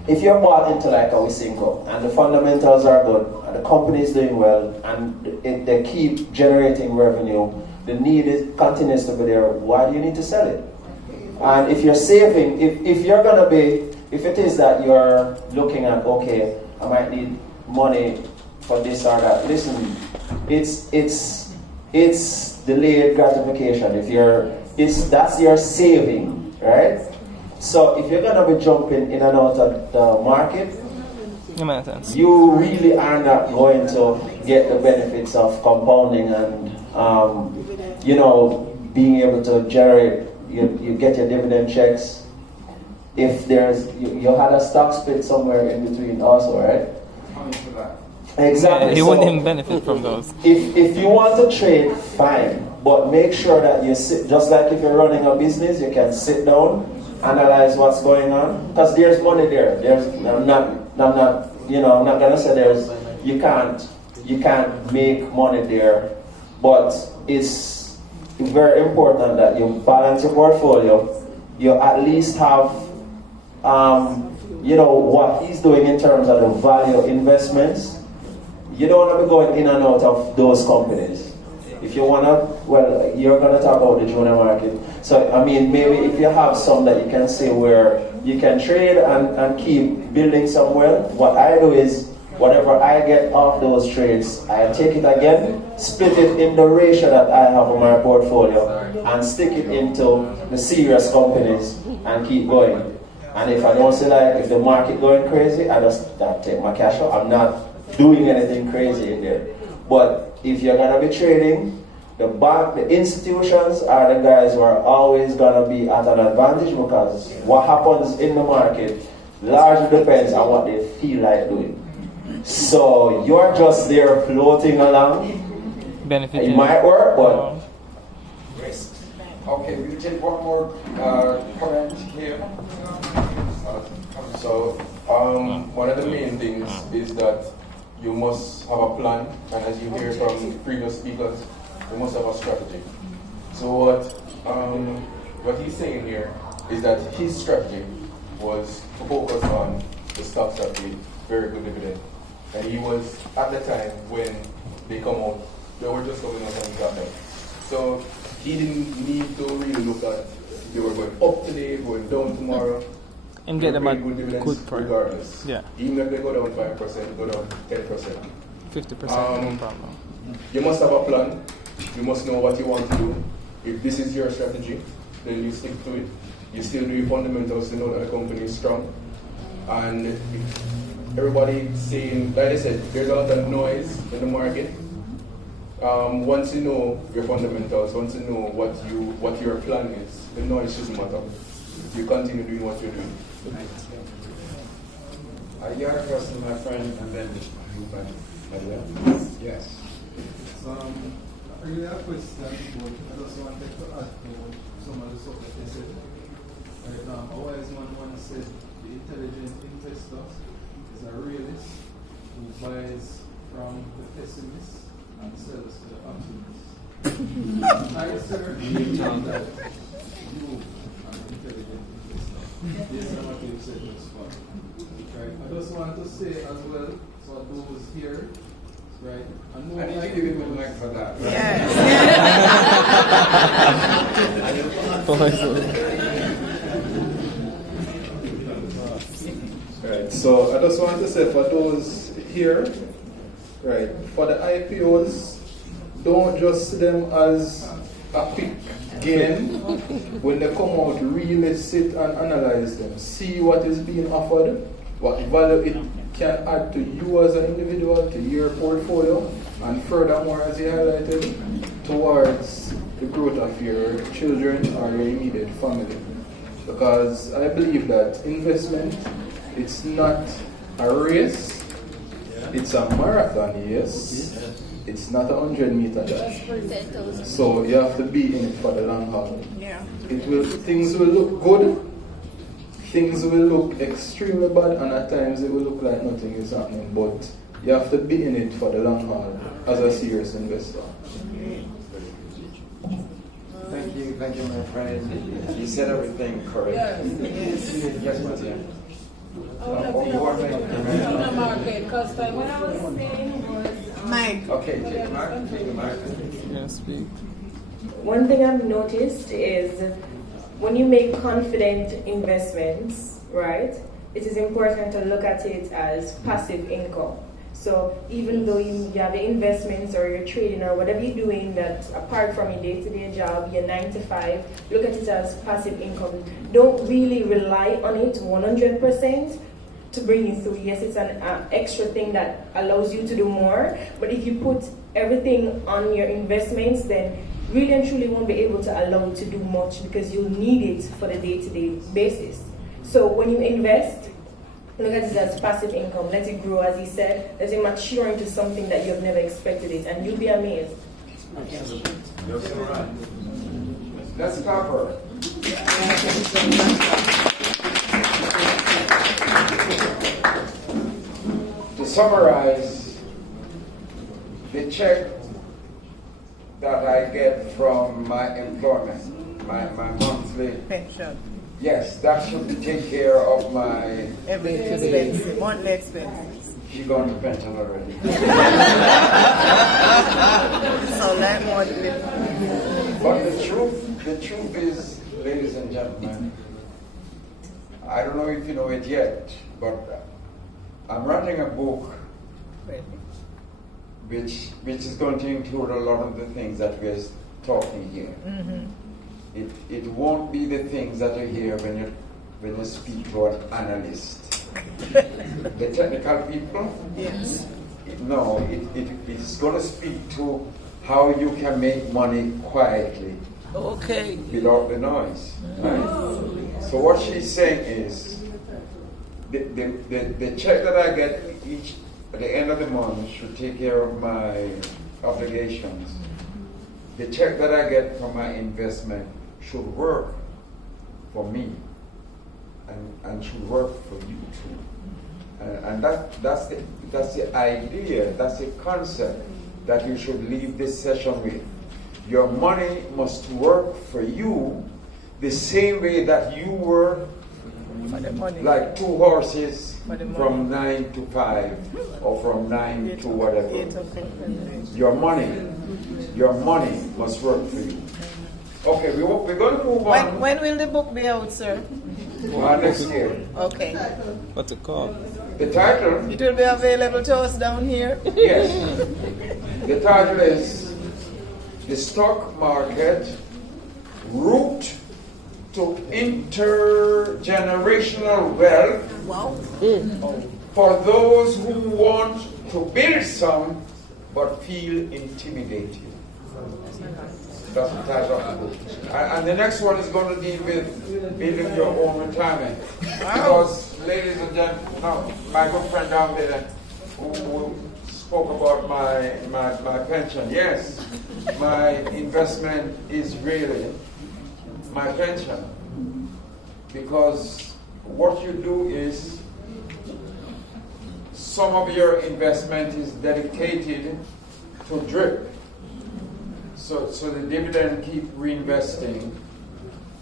if you're bought into like a Wisynco and the fundamentals are good and the company is doing well and they keep generating revenue, the need continues to be there, why do you need to sell it? And if you're saving, if you're gonna be, if it is that you're looking at, okay, I might need money for this or that, listen, it's delayed gratification. That's your saving, right? So if you're gonna be jumping in and out of the market, you really are not going to get the benefits of compounding and being able to generate. You get your dividend checks. If you had a stock split somewhere in between also, right? Exactly. Yeah, he wouldn't even benefit from those. If you want to trade, fine, but make sure that you sit. Just like if you're running a business, you can sit down, analyze what's going on, because there's money there. I'm not gonna say you can't make money there, but it's very important that you balance your portfolio. You at least have what he's doing in terms of the value investments. You don't want to be going in and out of those companies. If you want to, you're going to talk about the junior market. So, I mean, maybe if you have some that you can see where you can trade and keep building some wealth, what I do is, whatever I get off those trades, I take it again, split it in the ratio that I have in my portfolio, and stick it into the serious companies and keep going. And if I don't see if the market going crazy, I take my cash out. I'm not doing anything crazy in there. But if you're gonna be trading, the institutions are the guys who are always gonna be at an advantage, because what happens in the market largely depends on what they feel like doing. So you're just there floating along. Benefiting. It might work, but okay, we'll take one more comment here. One of the main things is that you must have a plan, and as you hear from previous speakers, you must have a strategy. So what he's saying here is that his strategy was to focus on the stocks that paid very good dividend. And he was, at the time when they come out, they were just coming out and he got them. So he didn't need to really look at they were going up today, going down tomorrow. And get them at good price regardless. Yeah. Even if they go down 5%, go down 10%. 50%, no problem. You must have a plan. You must know what you want to do. If this is your strategy, then you stick to it. You still do your fundamentals to know that the company is strong. And everybody saying, like I said, there's a lot of noise in the market. Once you know your fundamentals, once you know what your plan is, the noise shouldn't matter. You continue doing what you're doing. You had a question, my friend, and then yes. I really have a question, but I just wanted to add to some of the stuff that they said. A wise man once said the intelligent investor is a realist who buys from the pessimist and sells to the optimist. I certainly think that you are an intelligent investor. Based on what you've said thus far. Right? I just want to say as well, for those here, right? I need to give you a mic for that. Right, so I just want to say for those here, right, for the IPOs, don't just see them as a quick game. When they come out, really sit and analyze them. See what is being offered, what value it can add to you as an individual, to your portfolio, And furthermore, as he highlighted, towards the growth of your children or your immediate family. Because I believe that investment, it's not a race, it's a marathon, yes. It's not a 100-meter dash. So you have to be in it for the long haul. Yeah. Things will look good, things will look extremely bad, and at times it will look like nothing is happening. But you have to be in it for the long haul as a serious investor. Thank you, my friend. You said everything correct. Yes, Mattia. Mike. Okay, take the mic. Yes, speak. One thing I've noticed is when you make confident investments, right, it is important to look at it as passive income. So even though you have the investments or you're trading or whatever you're doing that apart from your day-to-day job, your 9 to 5, look at it as passive income. Don't really rely on it 100% to bring you through. Yes, it's an extra thing that allows you to do more, but if you put everything on your investments, then really and truly won't be able to allow you to do much because you'll need it for the day-to-day basis. So when you invest, look at it as passive income. Let it grow, as he said. Let it mature into something that you've never expected it, and you'll be amazed. You're so right. Let's clap her. To summarize, the check that I get from my employment, my monthly Pension. yes, that should take care of my. Every expense. Monthly expenses. She gone to pension already. So that monthly. But the truth is, ladies and gentlemen, I don't know if you know it yet, but I'm writing a book which is going to include a lot of the things that we're talking here. Mm-hmm. It won't be the things that you hear when you speak to an analyst. The technical people? Yes. It's going to speak to how you can make money quietly. Okay. Without the noise. Right? So what she's saying is the check that I get at the end of the month should take care of my obligations. The check that I get from my investment should work for me and should work for you too. And that's the idea, that's the concept that you should leave this session with. Your money must work for you the same way that you work like two horses from 9 to 5 or from 9 to whatever. Your money must work for you. Okay, we're going to move on. When will the book be out, sir? Next year. Okay. What's it called? The title? It will be available to us down here? Yes. The title is The Stock Market Route to Intergenerational Wealth. Wow. For those who want to build some but feel intimidated. That's the title of the book. And the next one is going to deal with building your own retirement. Because, ladies and gentlemen, my good friend down there who spoke about my pension. Yes, my investment is really my pension. Because what you do is some of your investment is dedicated to drip. So the dividend keep reinvesting,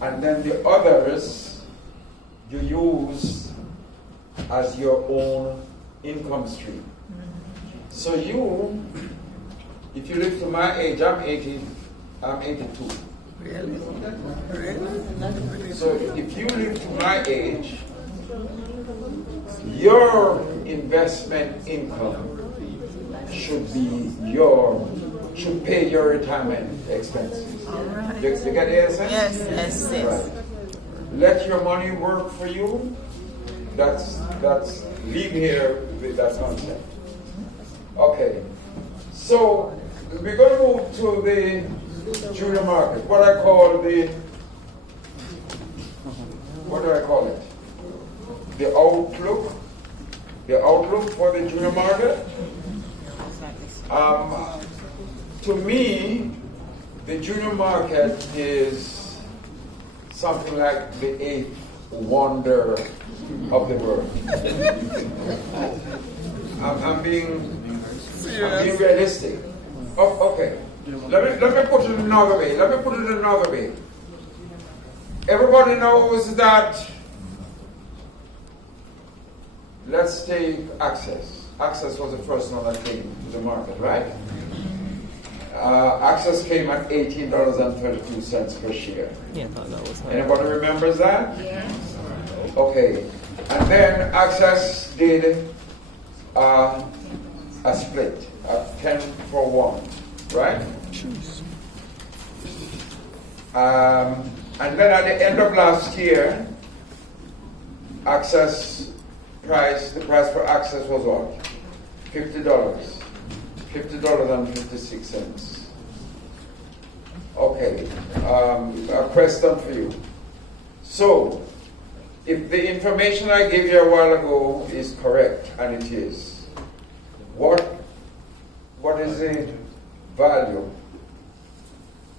and then the others you use as your own income stream. So you, if you live to my age, I'm 82. Really? So if you live to my age, your investment income should pay your retirement expenses. Right. You get the essence? Yes. Right. Let your money work for you. That's leave here with that concept. Okay. So we're going to move to the junior market. What do I call it? The outlook. The outlook for the junior market. To me, the junior market is something like the eighth wonder of the world. I'm being realistic. Oh, okay. Let me put it another way. Everybody knows that. Let's take Access. Access was the first one that came to the market, right? Access came at $18.32 per share. Yeah, that was Anybody remembers that? Yeah. Okay. And then Access did a split, a 10 for 1, right? And then at the end of last year, the price for Access was what? $50.56. Okay, a question for you. So, if the information I gave you a while ago is correct, and it is, what is the value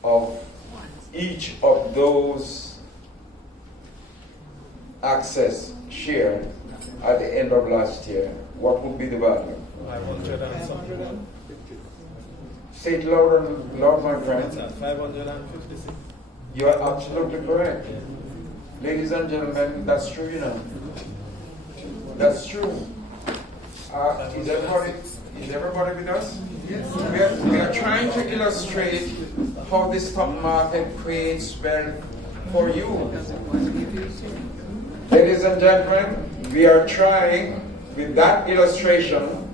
of each of those Access shares at the end of last year? What would be the value? 500 and something. Say it loud, my friend. 556. You are absolutely correct. Ladies and gentlemen, that's true, you know. That's true. Is everybody with us? Yes. We are trying to illustrate how the stock market creates wealth for you. Ladies and gentlemen, we are trying, with that illustration,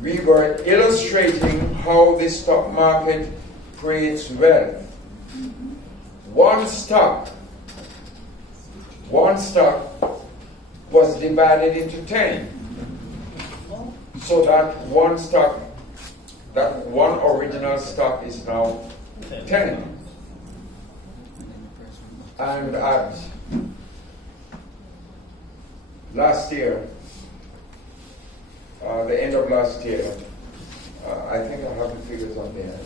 we were illustrating how the stock market creates wealth. One stock was divided into 10. So that one original stock is now 10. And at last year, the end of last year, I think I have the figures on there.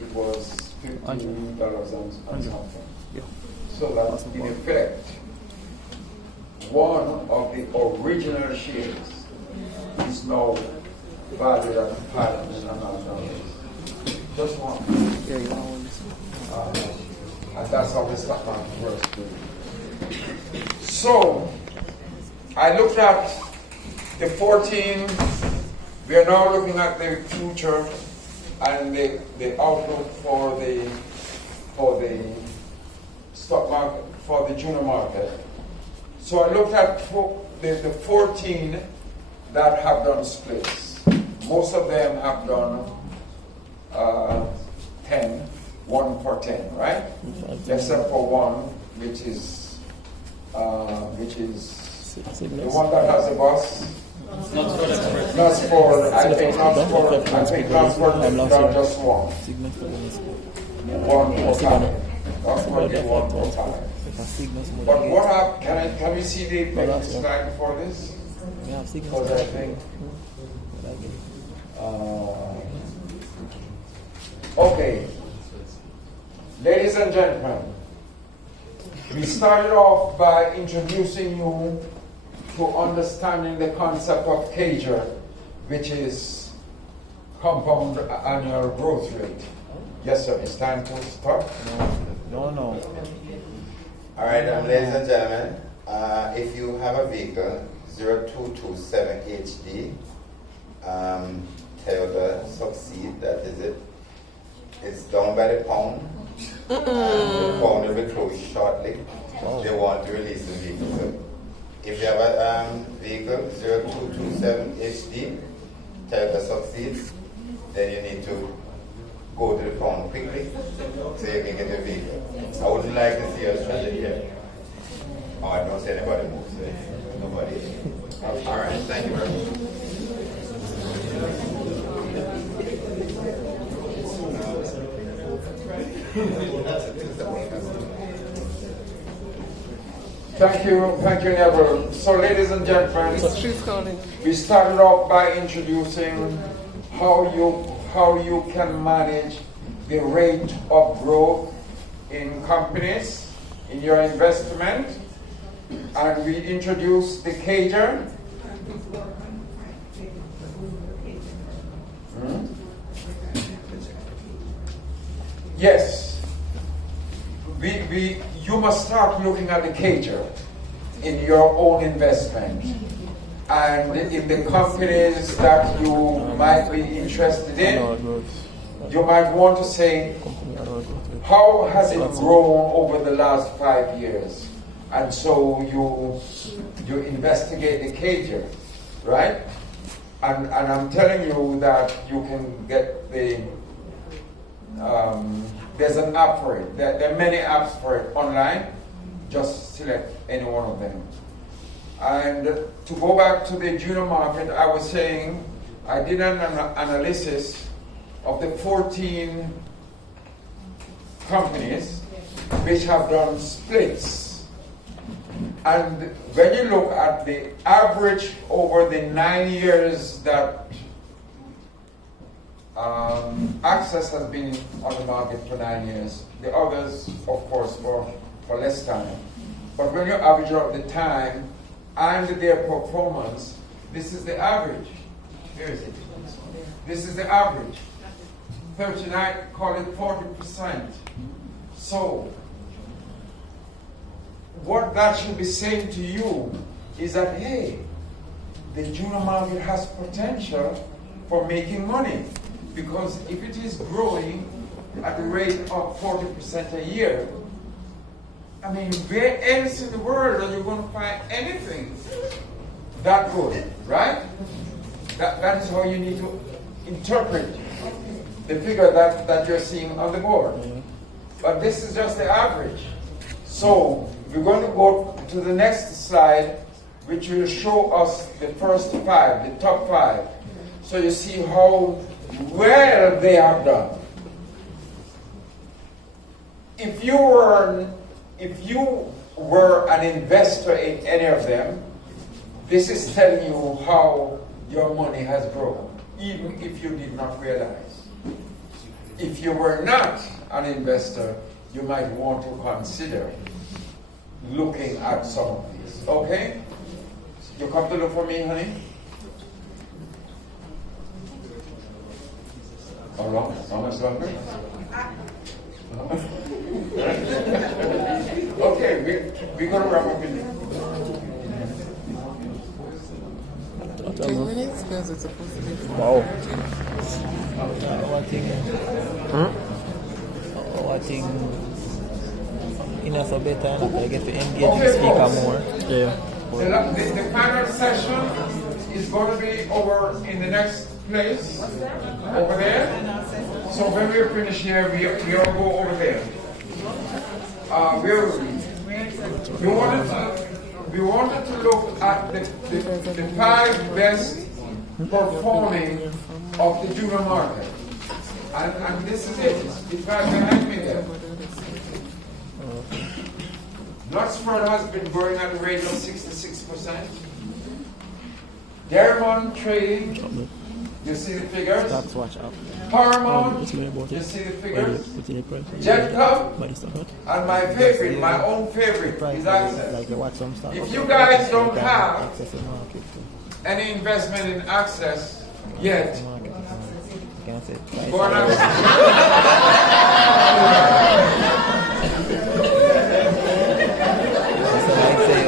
It was $15 and something. So that in effect, one of the original shares is now valued at $500,000. Just one. And that's how the stock market works. So, I looked at the 14. We are now looking at the future and the outlook for the stock market, for the junior market. So I looked at the 14 that have done splits. Most of them have done 10, 1 for 10, right? Except for one, which is the one that has a bus. Not for, I think transport is not just one. One for time. Transport is one for time. But what can we see the next slide for this? Because I think. Okay. Ladies and gentlemen, we started off by introducing you to understanding the concept of CAGR, which is compound annual growth rate. Yes, sir. It's time to start. No. All right, ladies and gentlemen, if you have a vehicle, 0227 HD, Toyota Succeed, that is it. It's down by the pound. The pound will be closed shortly. They want to release the vehicle. So if you have a vehicle, 0227 HD, Toyota Succeed, then you need to go to the pound quickly so you can get your vehicle. I wouldn't like to see us stranded here. Oh, I don't see anybody move, so nobody. All right, thank you very much. Thank you, Neville. So, ladies and gentlemen, She's calling. we started off by introducing how you can manage the rate of growth in companies, in your investment, and we introduced the cager. Yes. You must start looking at the cager in your own investment and in the companies that you might be interested in. You might want to say, how has it grown over the last 5 years? And so you investigate the cager, right? And I'm telling you that you can get the there's an app for it. There are many apps for it online. Just select any one of them. And to go back to the junior market, I was saying I did an analysis of the 14 companies which have done splits. And when you look at the average over the 9 years that Access has been on the market for 9 years. The others, of course, for less time. But when you average out the time and their performance, this is the average. Here is it. This is the average. 39, call it 40%. So, what that should be saying to you is that, hey, the junior market has potential for making money. Because if it is growing at the rate of 40% a year, I mean, where else in the world are you going to find anything that good, right? That is how you need to interpret the figure that you're seeing on the board. But this is just the average. So we're going to go to the next slide, which will show us the first 5, the top 5. So you see how well they have done. If you were an investor in any of them, this is telling you how your money has grown, even if you did not realize. If you were not an investor, you might want to consider looking at some of these. Okay? You come to look for me, honey? How long? How much longer? Okay, we're going to wrap up in 10 minutes because it's supposed to be 4. Wow. I think enough for better enough. I get to engage the speaker more. Yeah. the final session is going to be over in the next place, over there. So when we're finished here, we all go over there. We wanted to look at the 5 best performing of the junior market. And this is it. It's right behind me there. Luxford has been growing at a rate of 66%. Vermont trading, you see the figures? That's watch out. Paramount, It's more about you it. see the figures? It's in the price. Jet Club, But it's not hot. and my favorite, my own favorite, is Access. Like you watch some stuff. If you guys don't have Access the market. any investment in Access yet, Market. You can say price. go on Access. So like say,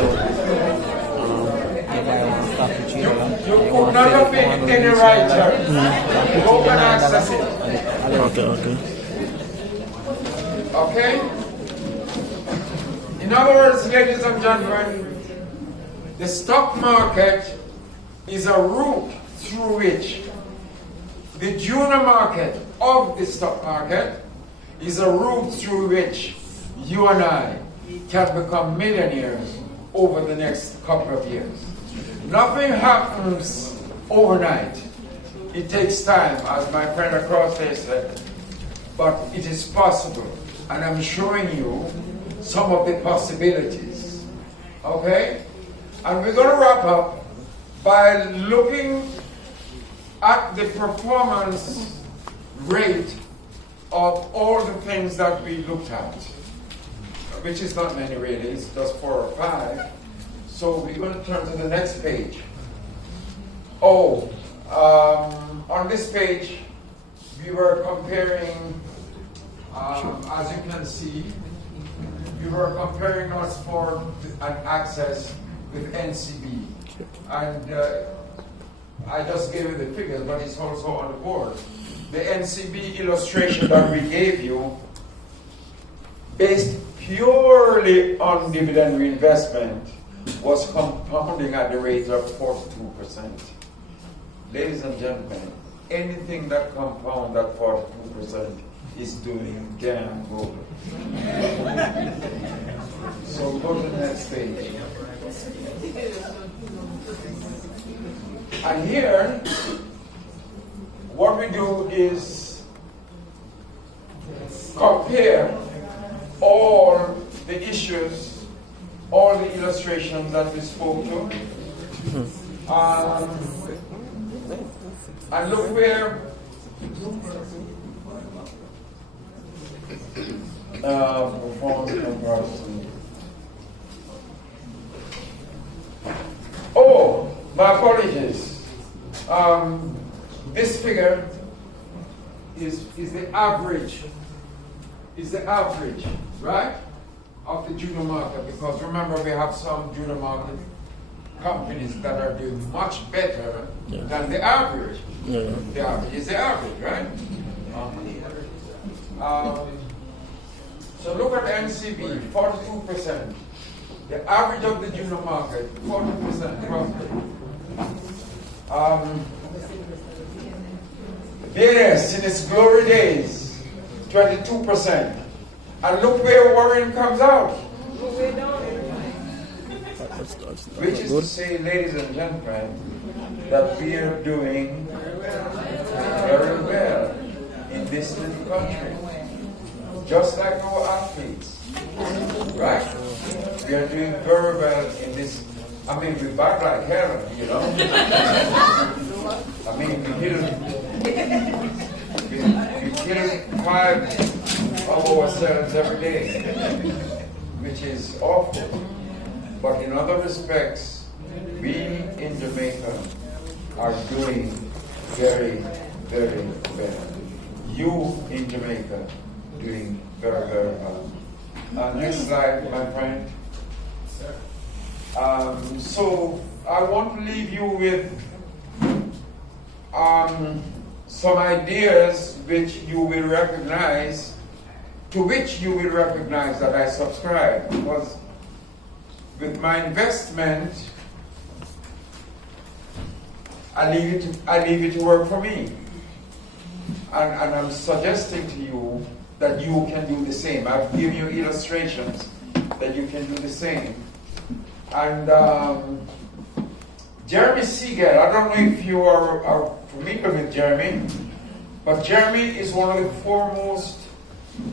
if I want to stop the trailer, You could not have been any writer. Go and access it. Okay. Okay? In other words, ladies and gentlemen, the stock market is a route through which the junior market of the stock market is a route through which you and I can become millionaires over the next couple of years. Nothing happens overnight. It takes time, as my friend across there said, but it is possible. and I'm showing you some of the possibilities. Okay? And we're going to wrap up by looking at the performance rate of all the things that we looked at, which is not many really, it's just 4 or 5. So we're going to turn to the next page. Oh, on this page, we were comparing, as you can see, we were comparing us for an access with NCB. And I just gave you the figures, but it's also on the board. The NCB illustration that we gave you, based purely on dividend reinvestment, was compounding at the rate of 42%. Ladies and gentlemen, anything that compounds at 42% is doing damn good. So go to the next page. And here, what we do is compare all the issues, all the illustrations that we spoke to, and look where performance comparison. Oh, my apologies. This figure is the average. Is the average, right, of the junior market? Because remember, we have some junior market companies that are doing much better than the average. The average is the average, right? So look at NCB, 42%. The average of the junior market, 40% roughly. BNS in its glory days, 22%. And look where Warren comes out. Which is to say, ladies and gentlemen, that we are doing very well in this little country. Just like our athletes, right? We are doing very well in this. I mean, we back like hell, you know. I mean, we kill 5 of ourselves every day, which is awful. But in other respects, we in Jamaica are doing very, very well. You in Jamaica doing very, very well. Next slide, my friend. So I want to leave you with some ideas which you will recognize, to which you will recognize that I subscribe, because with my investment, I leave it to work for me. And I'm suggesting to you that you can do the same. I've given you illustrations that you can do the same. And Jeremy Siegel, I don't know if you are familiar with Jeremy, but Jeremy is one of the foremost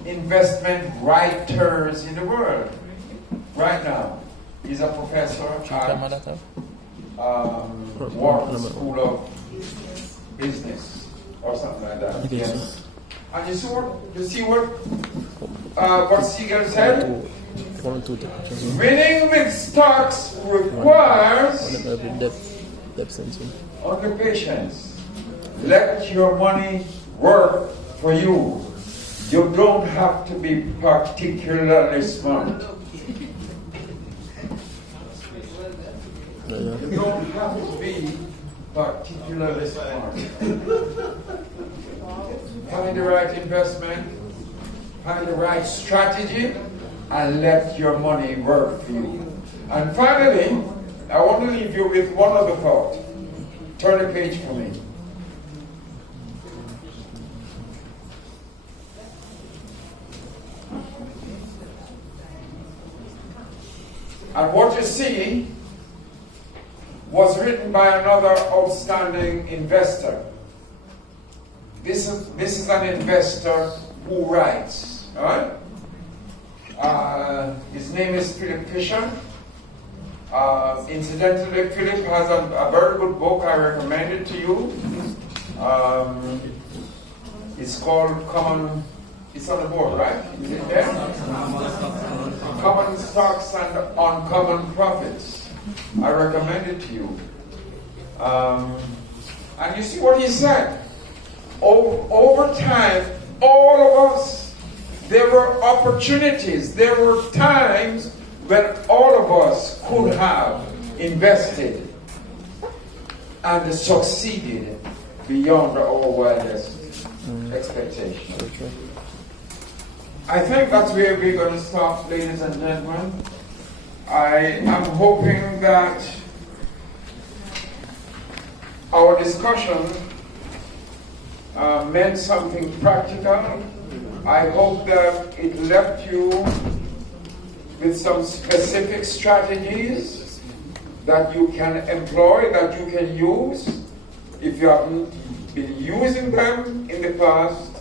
investment writers in the world right now. He's a professor at Wharton School of Business or something like that. Yes. And you see what Siegel said? Winning with stocks requires only patience. Let your money work for you. You don't have to be particularly smart. You don't have to be particularly smart. Find the right investment, find the right strategy, and let your money work for you. And finally, I want to leave you with one other thought. Turn the page for me. And what you see was written by another outstanding investor. This is an investor who writes, all right? His name is Philip Fisher. Incidentally, Philip has a very good book. I recommend it to you. It's called Common. It's on the board, right? Is it there? Common Stocks and Uncommon Profits. I recommend it to you. And you see what he said. Over time, all of us, there were opportunities, there were times when all of us could have invested and succeeded beyond our wildest expectations. I think that's where we're going to stop, ladies and gentlemen. I am hoping that our discussion meant something practical. I hope that it left you with some specific strategies that you can employ, that you can use. If you haven't been using them in the past,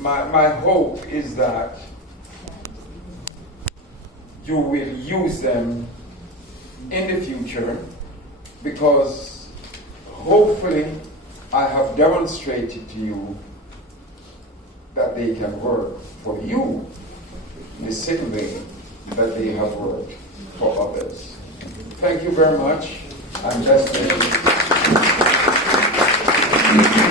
my hope is that you will use them in the future, because hopefully I have demonstrated to you that they can work for you the same way that they have worked for others. Thank you very much, and bless you.